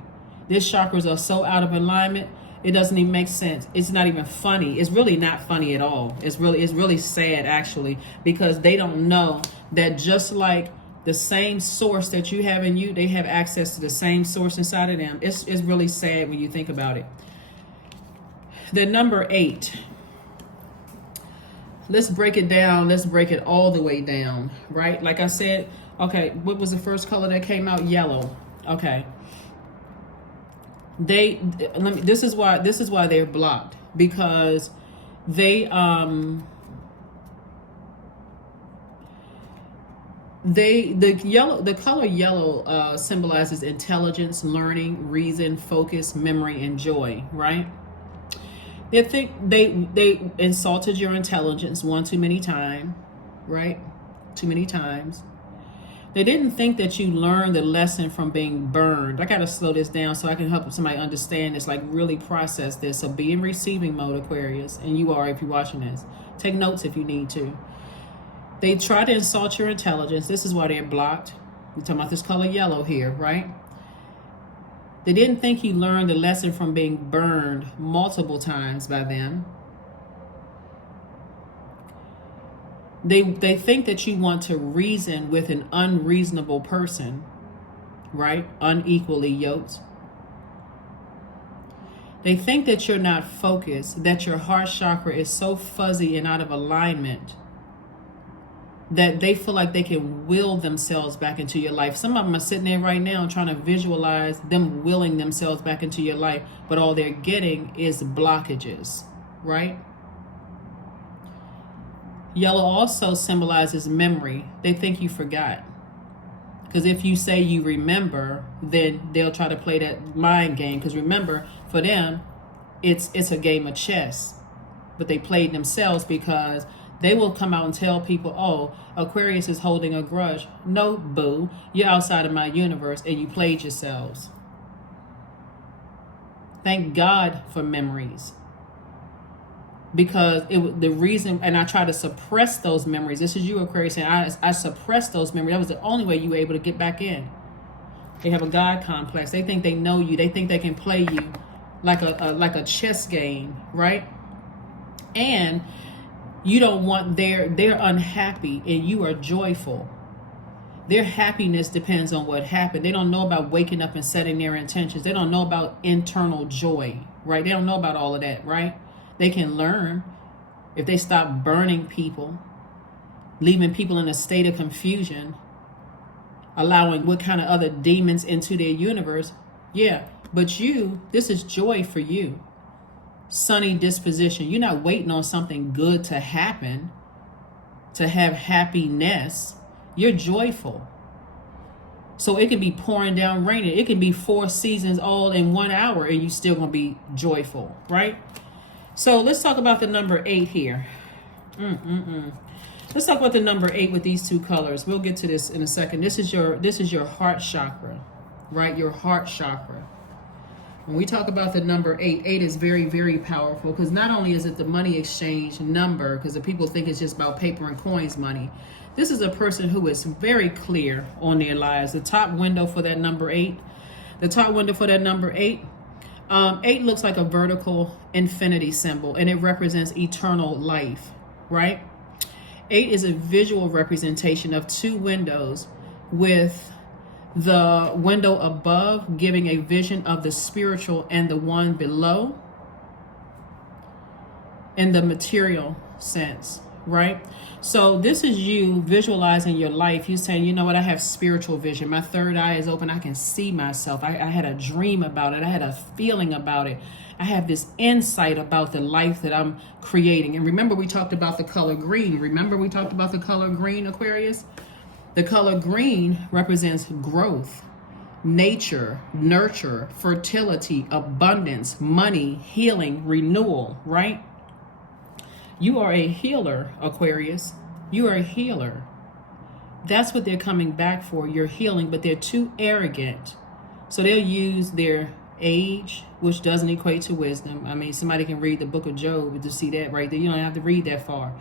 These chakras are so out of alignment, it doesn't even make sense. It's not even funny. It's really not funny at all. It's really sad, actually, because they don't know that just like the same source that you have in you, they have access to the same source inside of them. It's really sad when you think about it. The number 8. Let's break it down. Let's break it all the way down, right? Like I said, okay, what was the first color that came out? Yellow. Okay. This is why they're blocked, because the color yellow symbolizes intelligence, learning, reason, focus, memory, and joy, right? They insulted your intelligence one too many times, right? Too many times. They didn't think that you learned the lesson from being burned. I got to slow this down so I can help somebody understand this, like really process this. So be in receiving mode, Aquarius, and you are if you're watching this. Take notes if you need to. They try to insult your intelligence. This is why they're blocked. We're talking about this color yellow here, right? They didn't think you learned the lesson from being burned multiple times by them. They think that you want to reason with an unreasonable person, right? Unequally yoked. They think that you're not focused, that your heart chakra is so fuzzy and out of alignment that they feel like they can will themselves back into your life. Some of them are sitting there right now trying to visualize them willing themselves back into your life, but all they're getting is blockages, right? Yellow also symbolizes memory. They think you forgot. Because if you say you remember, then they'll try to play that mind game. Because remember, for them, it's a game of chess. But they played themselves because they will come out and tell people, oh, Aquarius is holding a grudge. No, boo. You're outside of my universe and you played yourselves. Thank God for memories. Because the reason, and I try to suppress those memories. This is you, Aquarius, and I suppressed those memories. That was the only way you were able to get back in. They have a God complex. They think they know you. They think they can play you like a chess game, right? And you don't want they're unhappy and you are joyful. Their happiness depends on what happened. They don't know about waking up and setting their intentions. They don't know about internal joy, right? They don't know about all of that, right? They can learn if they stop burning people, leaving people in a state of confusion, allowing what kind of other demons into their universe. Yeah, but this is joy for you. Sunny disposition. You're not waiting on something good to happen to have happiness. You're joyful. So it can be pouring down raining. It can be 4 seasons all in 1 hour and you still gonna be joyful, right? So let's talk about the number 8 here. Let's talk about the number 8 with these 2 colors. We'll get to this in a second. This is your heart chakra, right? Your heart chakra. When we talk about the number 8, 8 is very, very powerful because not only is it the money exchange number, because the people think it's just about paper and coins money. This is a person who is very clear on their lives. The top window for that number 8, 8 looks like a vertical infinity symbol, and it represents eternal life, right? 8 is a visual representation of 2 windows, with the window above giving a vision of the spiritual and the one below in the material sense, right? So this is you visualizing your life. You saying, you know what, I have spiritual vision. My third eye is open. I can see myself. I had a dream about it. I had a feeling about it. I have this insight about the life that I'm creating. And remember, we talked about the color green. Aquarius? The color green represents growth, nature, nurture, fertility, abundance, money, healing, renewal, right? You are a healer, Aquarius. You are a healer. That's what they're coming back for. You're healing, but they're too arrogant. So they'll use their age, which doesn't equate to wisdom. I mean, somebody can read the book of Job to see that right there. You don't have to read that far.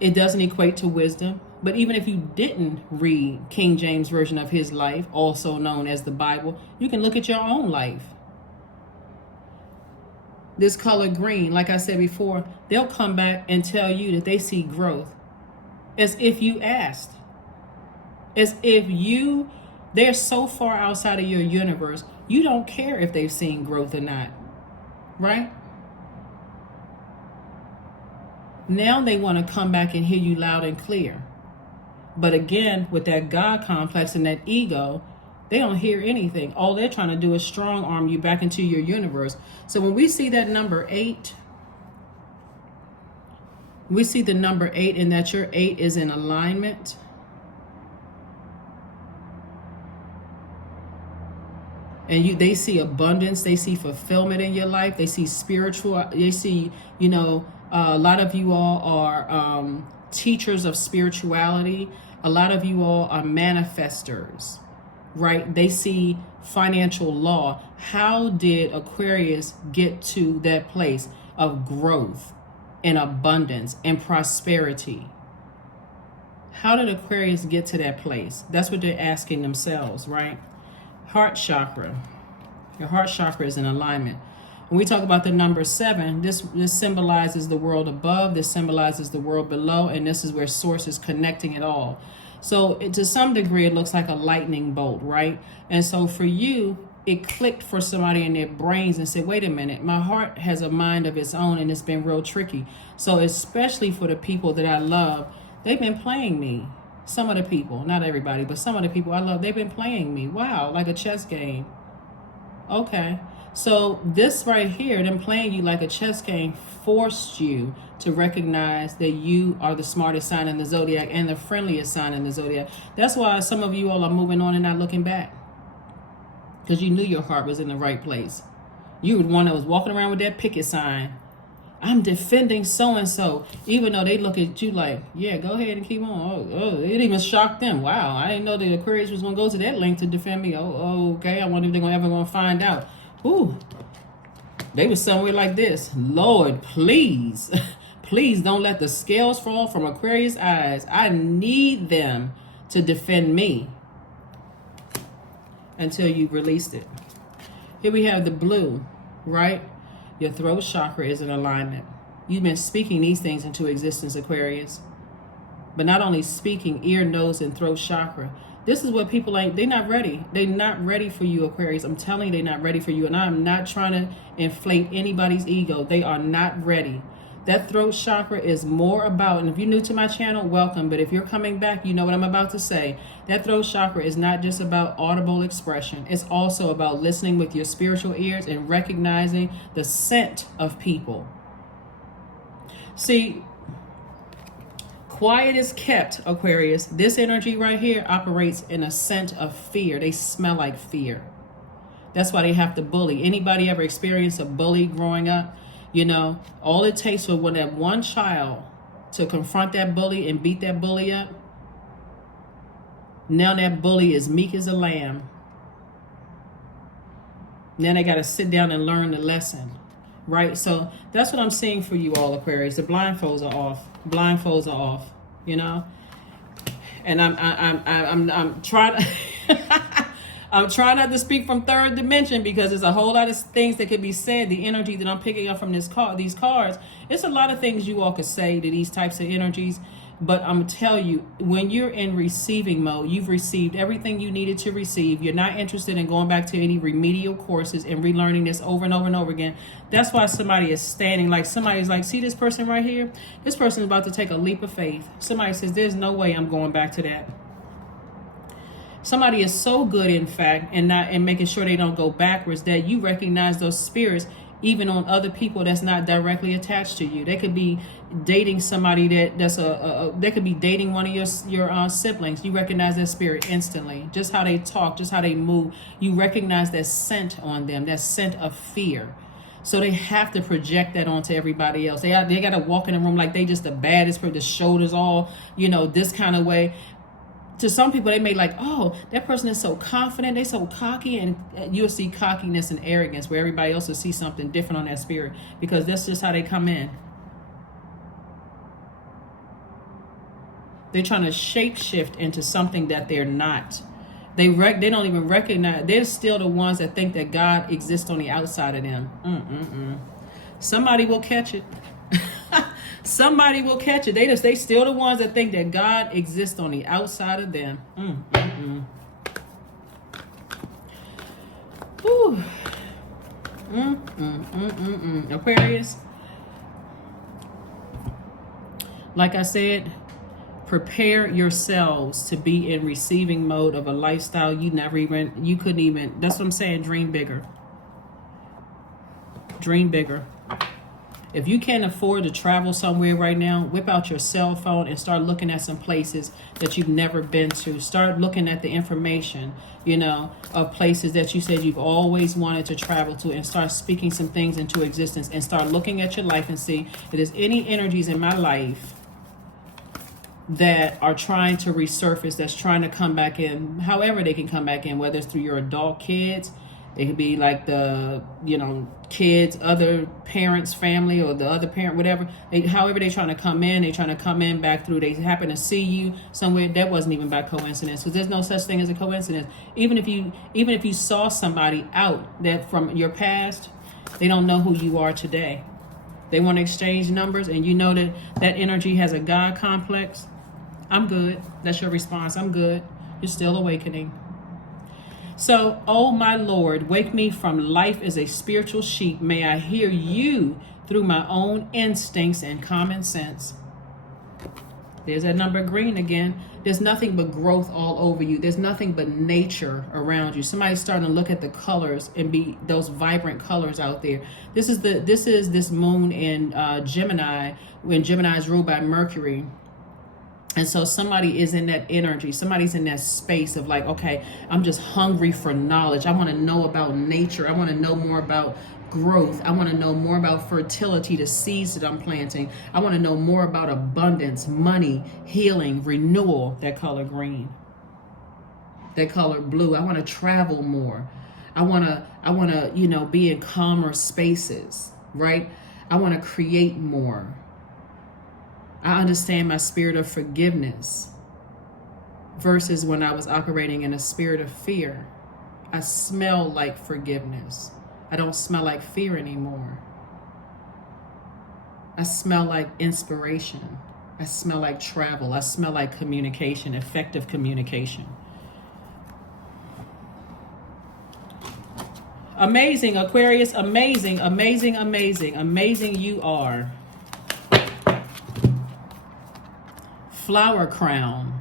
It doesn't equate to wisdom. But even if you didn't read King James Version of his life, also known as the Bible, you can look at your own life. This color green, like I said before, they'll come back and tell you that they see growth as if you asked. As if they're so far outside of your universe, you don't care if they've seen growth or not, right? Now they want to come back and hear you loud and clear. But again, with that God complex and that ego, they don't hear anything. All they're trying to do is strong arm you back into your universe. So when we see that number 8, we see the number 8 and that your 8 is in alignment. And they see abundance, they see fulfillment in your life, they see spiritual, they see, a lot of you all are teachers of spirituality. A lot of you all are manifestors, right? They see financial law. How did Aquarius get to that place of growth and abundance and prosperity? How did Aquarius get to that place? That's what they're asking themselves, right? Heart chakra. Your heart chakra is in alignment. When we talk about the number 7, this symbolizes the world above, this symbolizes the world below, and this is where source is connecting it all. So to some degree, it looks like a lightning bolt, right? And so for you, it clicked for somebody in their brains and said, wait a minute, my heart has a mind of its own and it's been real tricky. So especially for the people that I love, they've been playing me. Some of the people, not everybody, but some of the people I love, they've been playing me. Wow, like a chess game. Okay. So this right here, them playing you like a chess game, forced you to recognize that you are the smartest sign in the Zodiac and the friendliest sign in the Zodiac. That's why some of you all are moving on and not looking back. Because you knew your heart was in the right place. You were the one that was walking around with that picket sign. I'm defending so-and-so. Even though they look at you like, yeah, go ahead and keep on. Oh, it even shocked them. Wow, I didn't know the Aquarius was going to go to that length to defend me. Oh, okay. I wonder if they're ever going to find out. Ooh, they were somewhere like this. Lord, please, please don't let the scales fall from Aquarius' eyes. I need them to defend me until you've released it. Here we have the blue, right? Your throat chakra is in alignment. You've been speaking these things into existence, Aquarius. But not only speaking, ear, nose, and throat chakra. This is what people ain't, they're not ready. They're not ready for you, Aquarius. I'm telling you, they're not ready for you. And I'm not trying to inflate anybody's ego. They are not ready. That throat chakra is more about, and if you're new to my channel, welcome. But if you're coming back, you know what I'm about to say. That throat chakra is not just about audible expression. It's also about listening with your spiritual ears and recognizing the scent of people. See, quiet is kept, Aquarius, this energy right here operates in a scent of fear. They smell like fear. That's why they have to bully. Anybody ever experienced a bully growing up? You know, all it takes for that one child to confront that bully and beat that bully up. Now that bully is meek as a lamb. Then they got to sit down and learn the lesson, right? So that's what I'm seeing for you all, Aquarius. The blindfolds are off. Blindfolds are off. You know, and I'm trying. I'm trying not to speak from third dimension because there's a whole lot of things that could be said. The energy that I'm picking up from these cards, it's a lot of things you all could say to these types of energies. But I'm going to tell you, when you're in receiving mode, you've received everything you needed to receive. You're not interested in going back to any remedial courses and relearning this over and over and over again. That's why somebody is standing, like somebody's like, see this person right here? This person is about to take a leap of faith. Somebody says, there's no way I'm going back to that. Somebody is so good, in fact, and making sure they don't go backwards, that you recognize those spirits even on other people that's not directly attached to you. They could be dating somebody they could be dating one of your siblings. You recognize that spirit instantly. Just how they talk, just how they move. You recognize that scent on them, that scent of fear. So they have to project that onto everybody else. They got to walk in the room like they just the baddest, the shoulders all, this kind of way. To some people, they may like, oh, that person is so confident, they're so cocky, and you'll see cockiness and arrogance where everybody else will see something different on that spirit, because that's just how they come in. They're trying to shape shift into something that they're not. They don't even recognize. They're still the ones that think that God exists on the outside of them. Somebody will catch it. Somebody will catch it. They still the ones that think that God exists on the outside of them. Whew. Aquarius. Like I said, prepare yourselves to be in receiving mode of a lifestyle you couldn't even, that's what I'm saying, dream bigger. Dream bigger. If you can't afford to travel somewhere right now, whip out your cell phone and start looking at some places that you've never been to. Start looking at the information, of places that you said you've always wanted to travel to, and start speaking some things into existence, and start looking at your life and see if there's any energies in my life that are trying to resurface, that's trying to come back in, however they can come back in, whether it's through your adult kids. It could be like the, kids, other parents, family, or the other parent, whatever. However they're trying to come in back through. They happen to see you somewhere. That wasn't even by coincidence, because there's no such thing as a coincidence. Even if you saw somebody out that from your past, they don't know who you are today. They want to exchange numbers, and you know that energy has a God complex. I'm good. That's your response. I'm good. You're still awakening. So, oh my Lord, wake me from life as a spiritual sheep. May I hear you through my own instincts and common sense. There's that number green again. There's nothing but growth all over you. There's nothing but nature around you. Somebody's starting to look at the colors and be those vibrant colors out there. This is this moon in Gemini, when Gemini is ruled by Mercury. And so somebody is in that energy. Somebody's in that space of like, okay, I'm just hungry for knowledge. I want to know about nature. I want to know more about growth. I want to know more about fertility, the seeds that I'm planting. I want to know more about abundance, money, healing, renewal. That color green. That color blue. I want to travel more. I want to, be in calmer spaces, right? I want to create more. I understand my spirit of forgiveness versus when I was operating in a spirit of fear. I smell like forgiveness. I don't smell like fear anymore. I smell like inspiration. I smell like travel. I smell like communication, effective communication. Amazing, Aquarius. Amazing, amazing, amazing, amazing you are. Flower crown.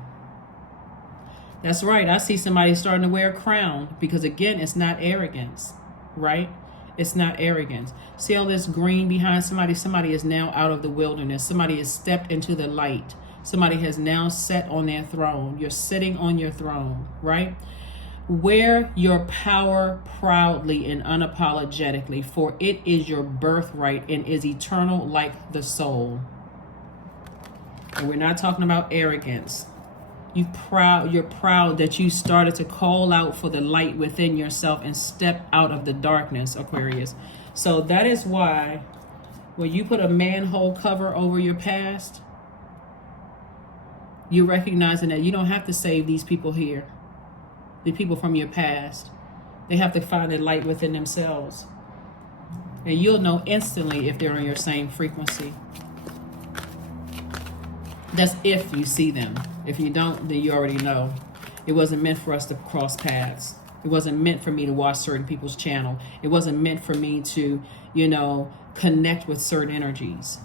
That's right. I see somebody starting to wear a crown, because again, it's not arrogance, right? It's not arrogance. See all this green behind somebody? Somebody is now out of the wilderness. Somebody has stepped into the light. Somebody has now sat on their throne. You're sitting on your throne, right? Wear your power proudly and unapologetically, for it is your birthright and is eternal like the soul. And we're not talking about arrogance. You're proud that you started to call out for the light within yourself and step out of the darkness, Aquarius. So that is why when you put a manhole cover over your past, you're recognizing that you don't have to save these people here. The people from your past. They have to find the light within themselves. And you'll know instantly if they're on your same frequency. That's if you see them. If you don't, then you already know. It wasn't meant for us to cross paths. It wasn't meant for me to watch certain people's channel. It wasn't meant for me to, connect with certain energies.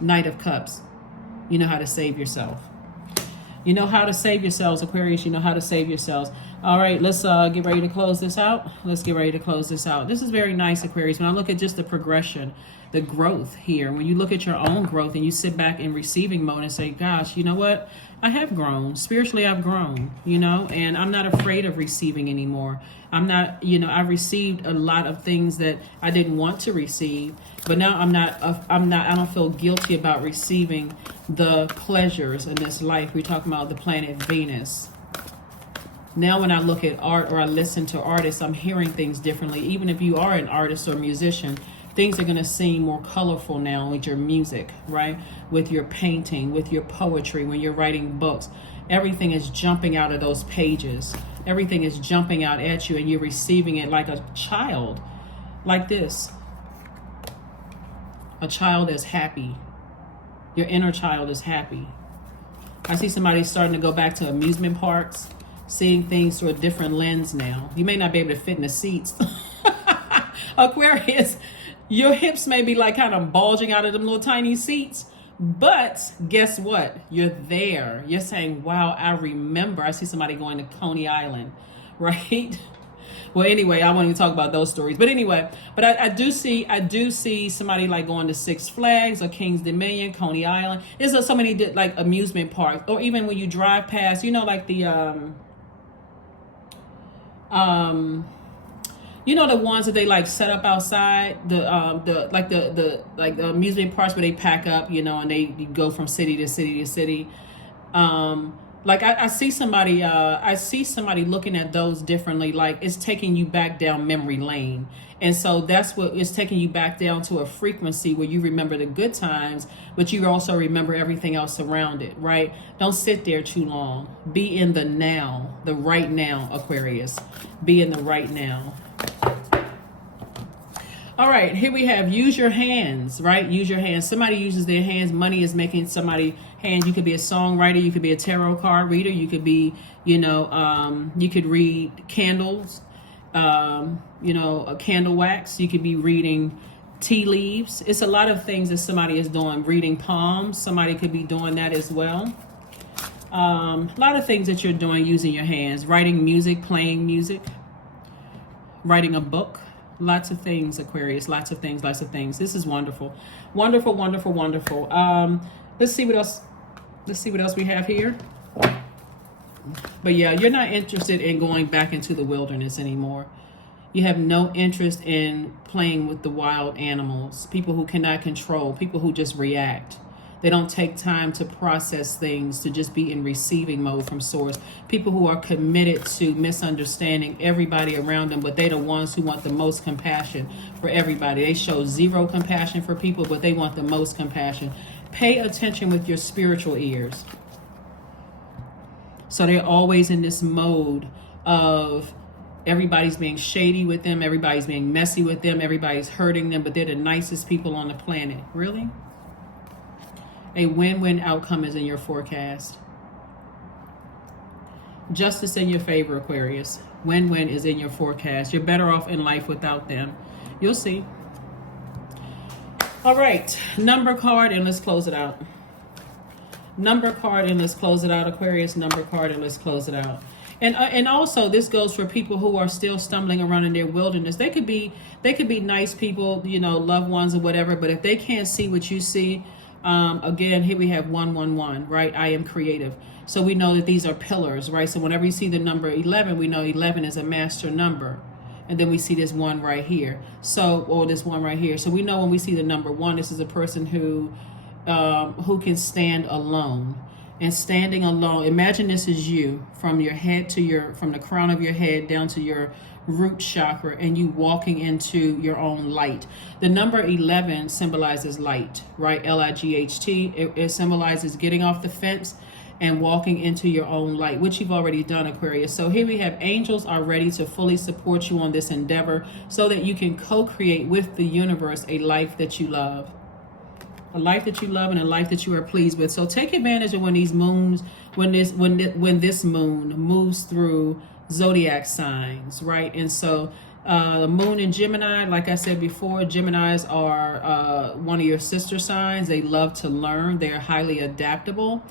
Knight of Cups. You know how to save yourself. You know how to save yourselves, Aquarius. You know how to save yourselves. All right, let's get ready to close this out. Let's get ready to close this out. This is very nice, Aquarius. When I look at just the progression, the growth here, when you look at your own growth and you sit back in receiving mode and say, gosh, you know what? I have grown. Spiritually, I've grown, and I'm not afraid of receiving anymore. I'm not, I received a lot of things that I didn't want to receive, but now I don't feel guilty about receiving the pleasures in this life. We're talking about the planet Venus. Now when I look at art or I listen to artists, I'm hearing things differently. Even if you are an artist or musician, things are going to seem more colorful now with your music, right? With your painting, with your poetry, when you're writing books. Everything is jumping out of those pages. Everything is jumping out at you and you're receiving it like a child, like this. A child is happy. Your inner child is happy. I see somebody starting to go back to amusement parks, seeing things through a different lens now. You may not be able to fit in the seats. Aquarius, your hips may be like kind of bulging out of them little tiny seats, but guess what? You're there. You're saying, wow, I remember. I see somebody going to Coney Island, right? Well, anyway, I won't even talk about those stories. But anyway, I do see somebody like going to Six Flags or King's Dominion, Coney Island. There's so many like amusement parks, or even when you drive past, like the the ones that they like set up outside the amusement parks where they pack up, and they go from city to city to city. I see somebody looking at those differently. Like it's taking you back down memory lane. And so that's what it's taking you back down to a frequency where you remember the good times, but you also remember everything else around it, right? Don't sit there too long. Be in the now, the right now, Aquarius. Be in the right now. All right, here we have use your hands, right? Use your hands. Somebody uses their hands. Money is making somebody hands. You could be a songwriter. You could be a tarot card reader. You could be, you could read candles, a candle wax. You could be reading tea leaves. It's a lot of things that somebody is doing. Reading palms. Somebody could be doing that as well. A lot of things that you're doing using your hands. Writing music, playing music, writing a book. Lots of things, Aquarius. Lots of things. This is wonderful. Wonderful, wonderful, wonderful. Let's see what else. Let's see what else we have here. But yeah, you're not interested in going back into the wilderness anymore. You have no interest in playing with the wild animals, people who cannot control, people who just react. They don't take time to process things, to just be in receiving mode from source. People who are committed to misunderstanding everybody around them, but they're the ones who want the most compassion for everybody. They show zero compassion for people, but they want the most compassion. Pay attention with your spiritual ears. So they're always in this mode of everybody's being shady with them, everybody's being messy with them, everybody's hurting them, but they're the nicest people on the planet. Really? A win-win outcome is in your forecast. Justice in your favor, Aquarius. Win-win is in your forecast. You're better off in life without them. You'll see. All right. Number card, and let's close it out. Number card, and let's close it out, Aquarius. Number card, and let's close it out. And also this goes for people who are still stumbling around in their wilderness. They could be nice people, loved ones or whatever, but if they can't see what you see, again, here we have 111, right? I am creative. So we know that these are pillars, right? So whenever you see the number 11, we know 11 is a master number. And then we see this one right here. Or this one right here. So we know when we see the number 1, this is a person who can stand alone. And standing alone, imagine this is you from your head to from the crown of your head down to your root chakra, and you walking into your own light. The number 11 symbolizes light, right? Light. It symbolizes getting off the fence and walking into your own light, which you've already done, Aquarius. So here we have angels are ready to fully support you on this endeavor so that you can co-create with the universe a life that you love. A life that you love and a life that you are pleased with. So take advantage of when these moons, when this moon moves through zodiac signs, right? And so the moon in Gemini, like I said before, Geminis are one of your sister signs. They love to learn. They're highly adaptable.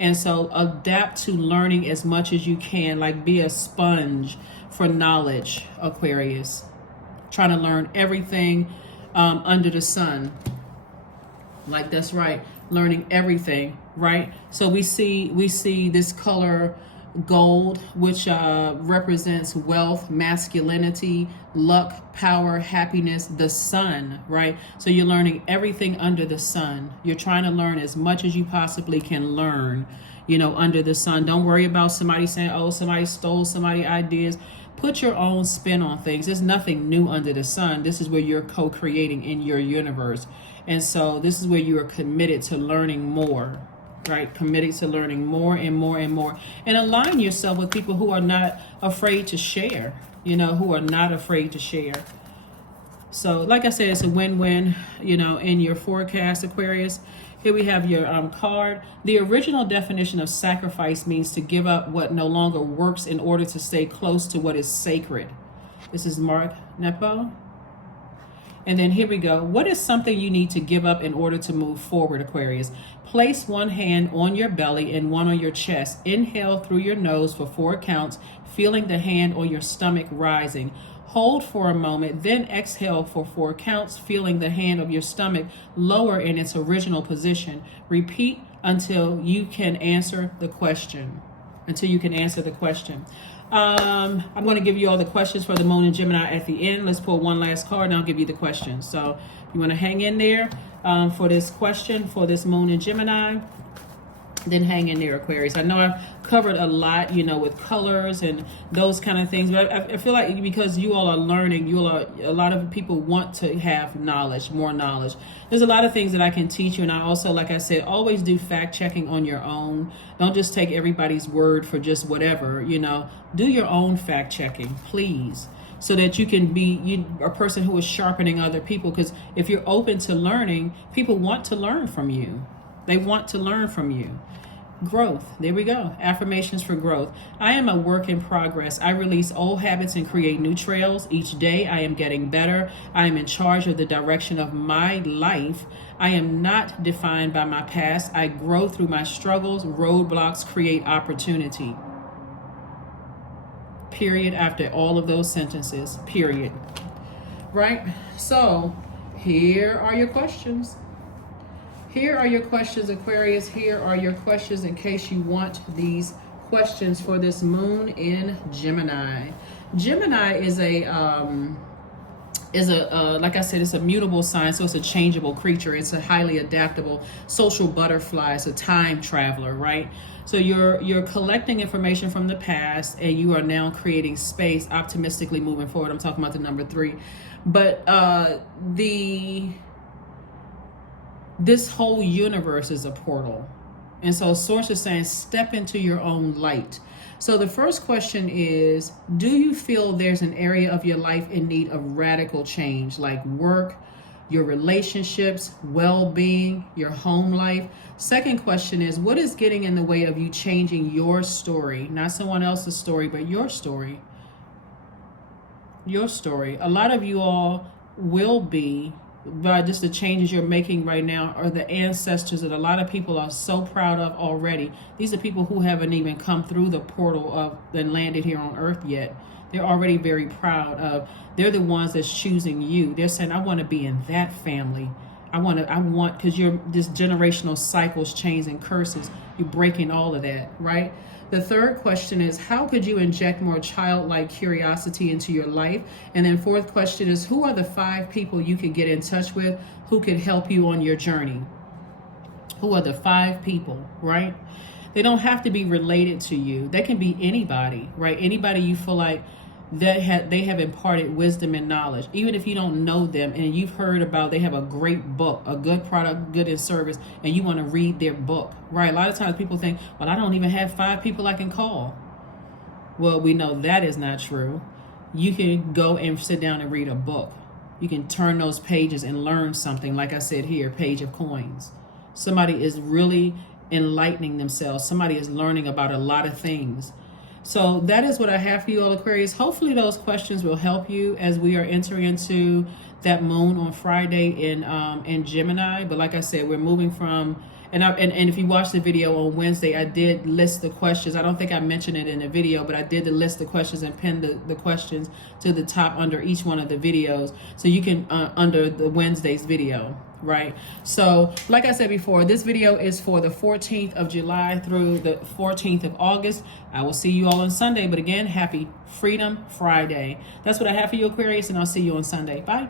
And so adapt to learning as much as you can, like be a sponge for knowledge, Aquarius. Trying to learn everything under the sun. Like, that's right, learning everything, right? So we see this color gold, which represents wealth, masculinity, luck, power, happiness, the sun, right? So you're learning everything under the sun. You're trying to learn as much as you possibly can learn, under the sun. Don't worry about somebody saying, oh, somebody stole somebody's ideas. Put your own spin on things. There's nothing new under the sun. This is where you're co-creating in your universe. And so this is where you are committed to learning more, right? Committed to learning more and more and more. And align yourself with people who are not afraid to share, who are not afraid to share. So like I said, it's a win-win, in your forecast, Aquarius. Here we have your card. The original definition of sacrifice means to give up what no longer works in order to stay close to what is sacred. This is Mark Nepo. And then here we go. What is something you need to give up in order to move forward, Aquarius? Place one hand on your belly and one on your chest. Inhale through your nose for 4 counts, feeling the hand on your stomach rising. Hold for a moment, then exhale for 4 counts, feeling the hand of your stomach lower in its original position. Repeat until you can answer the question. I'm going to give you all the questions for the moon and Gemini at the end. Let's pull one last card and I'll give you the questions. So you want to hang in there for this question for this moon and Gemini. Then hang in there, Aquarius. I know I've covered a lot, with colors and those kind of things. But I feel like because you all are learning, a lot of people want to have knowledge, more knowledge. There's a lot of things that I can teach you. And I also, like I said, always do fact checking on your own. Don't just take everybody's word for just whatever, Do your own fact checking, please. So that you can be a person who is sharpening other people. Because if you're open to learning, people want to learn from you. They want to learn from you. Growth. There we go. Affirmations for growth. I am a work in progress. I release old habits and create new trails. Each day I am getting better. I am in charge of the direction of my life. I am not defined by my past. I grow through my struggles. Roadblocks create opportunity. Period. After all of those sentences. Period. Right? So here are your questions. Here are your questions, Aquarius. Here are your questions in case you want these questions for this moon in Gemini. Gemini is like I said, it's a mutable sign, so it's a changeable creature. It's a highly adaptable social butterfly. It's a time traveler, right? So you're collecting information from the past, and you are now creating space, optimistically moving forward. I'm talking about the number 3, but this whole universe is a portal. And so Source is saying, step into your own light. So the first question is, do you feel there's an area of your life in need of radical change, like work, your relationships, well-being, your home life? Second question is, what is getting in the way of you changing your story? Not someone else's story, but your story. Your story. A lot of you all will be by just the changes you're making right now are the ancestors that a lot of people are so proud of already. These are people who haven't even come through the portal of and landed here on earth yet. They're already very proud of, they're the ones that's choosing you. They're saying, I want to be in that family. I want, because you're this generational cycles, chains, and curses. You're breaking all of that, right? The third question is, how could you inject more childlike curiosity into your life? And then fourth question is, who are the 5 people you could get in touch with who could help you on your journey? Who are the 5 people, right? They don't have to be related to you. They can be anybody, right? Anybody you feel like that they have imparted wisdom and knowledge. Even if you don't know them and you've heard about, they have a great book, a good product, good in service, and you want to read their book, right? A lot of times people think, well, I don't even have 5 people I can call. Well, we know that is not true. You can go and sit down and read a book. You can turn those pages and learn something. Like I said here, page of coins. Somebody is really enlightening themselves. Somebody is learning about a lot of things. So that is what I have for you all, Aquarius. Hopefully those questions will help you as we are entering into that moon on Friday in Gemini. But like I said, we're moving from, and if you watch the video on Wednesday, I did list the questions. I don't think I mentioned it in the video, but I did list the questions and pin the questions to the top under each one of the videos. So you can, under the Wednesday's video, right? So like I said before, this video is for the 14th of July through the 14th of August. I will see you all on Sunday. But again, happy Freedom Friday. That's what I have for you, Aquarius, and I'll see you on Sunday. Bye.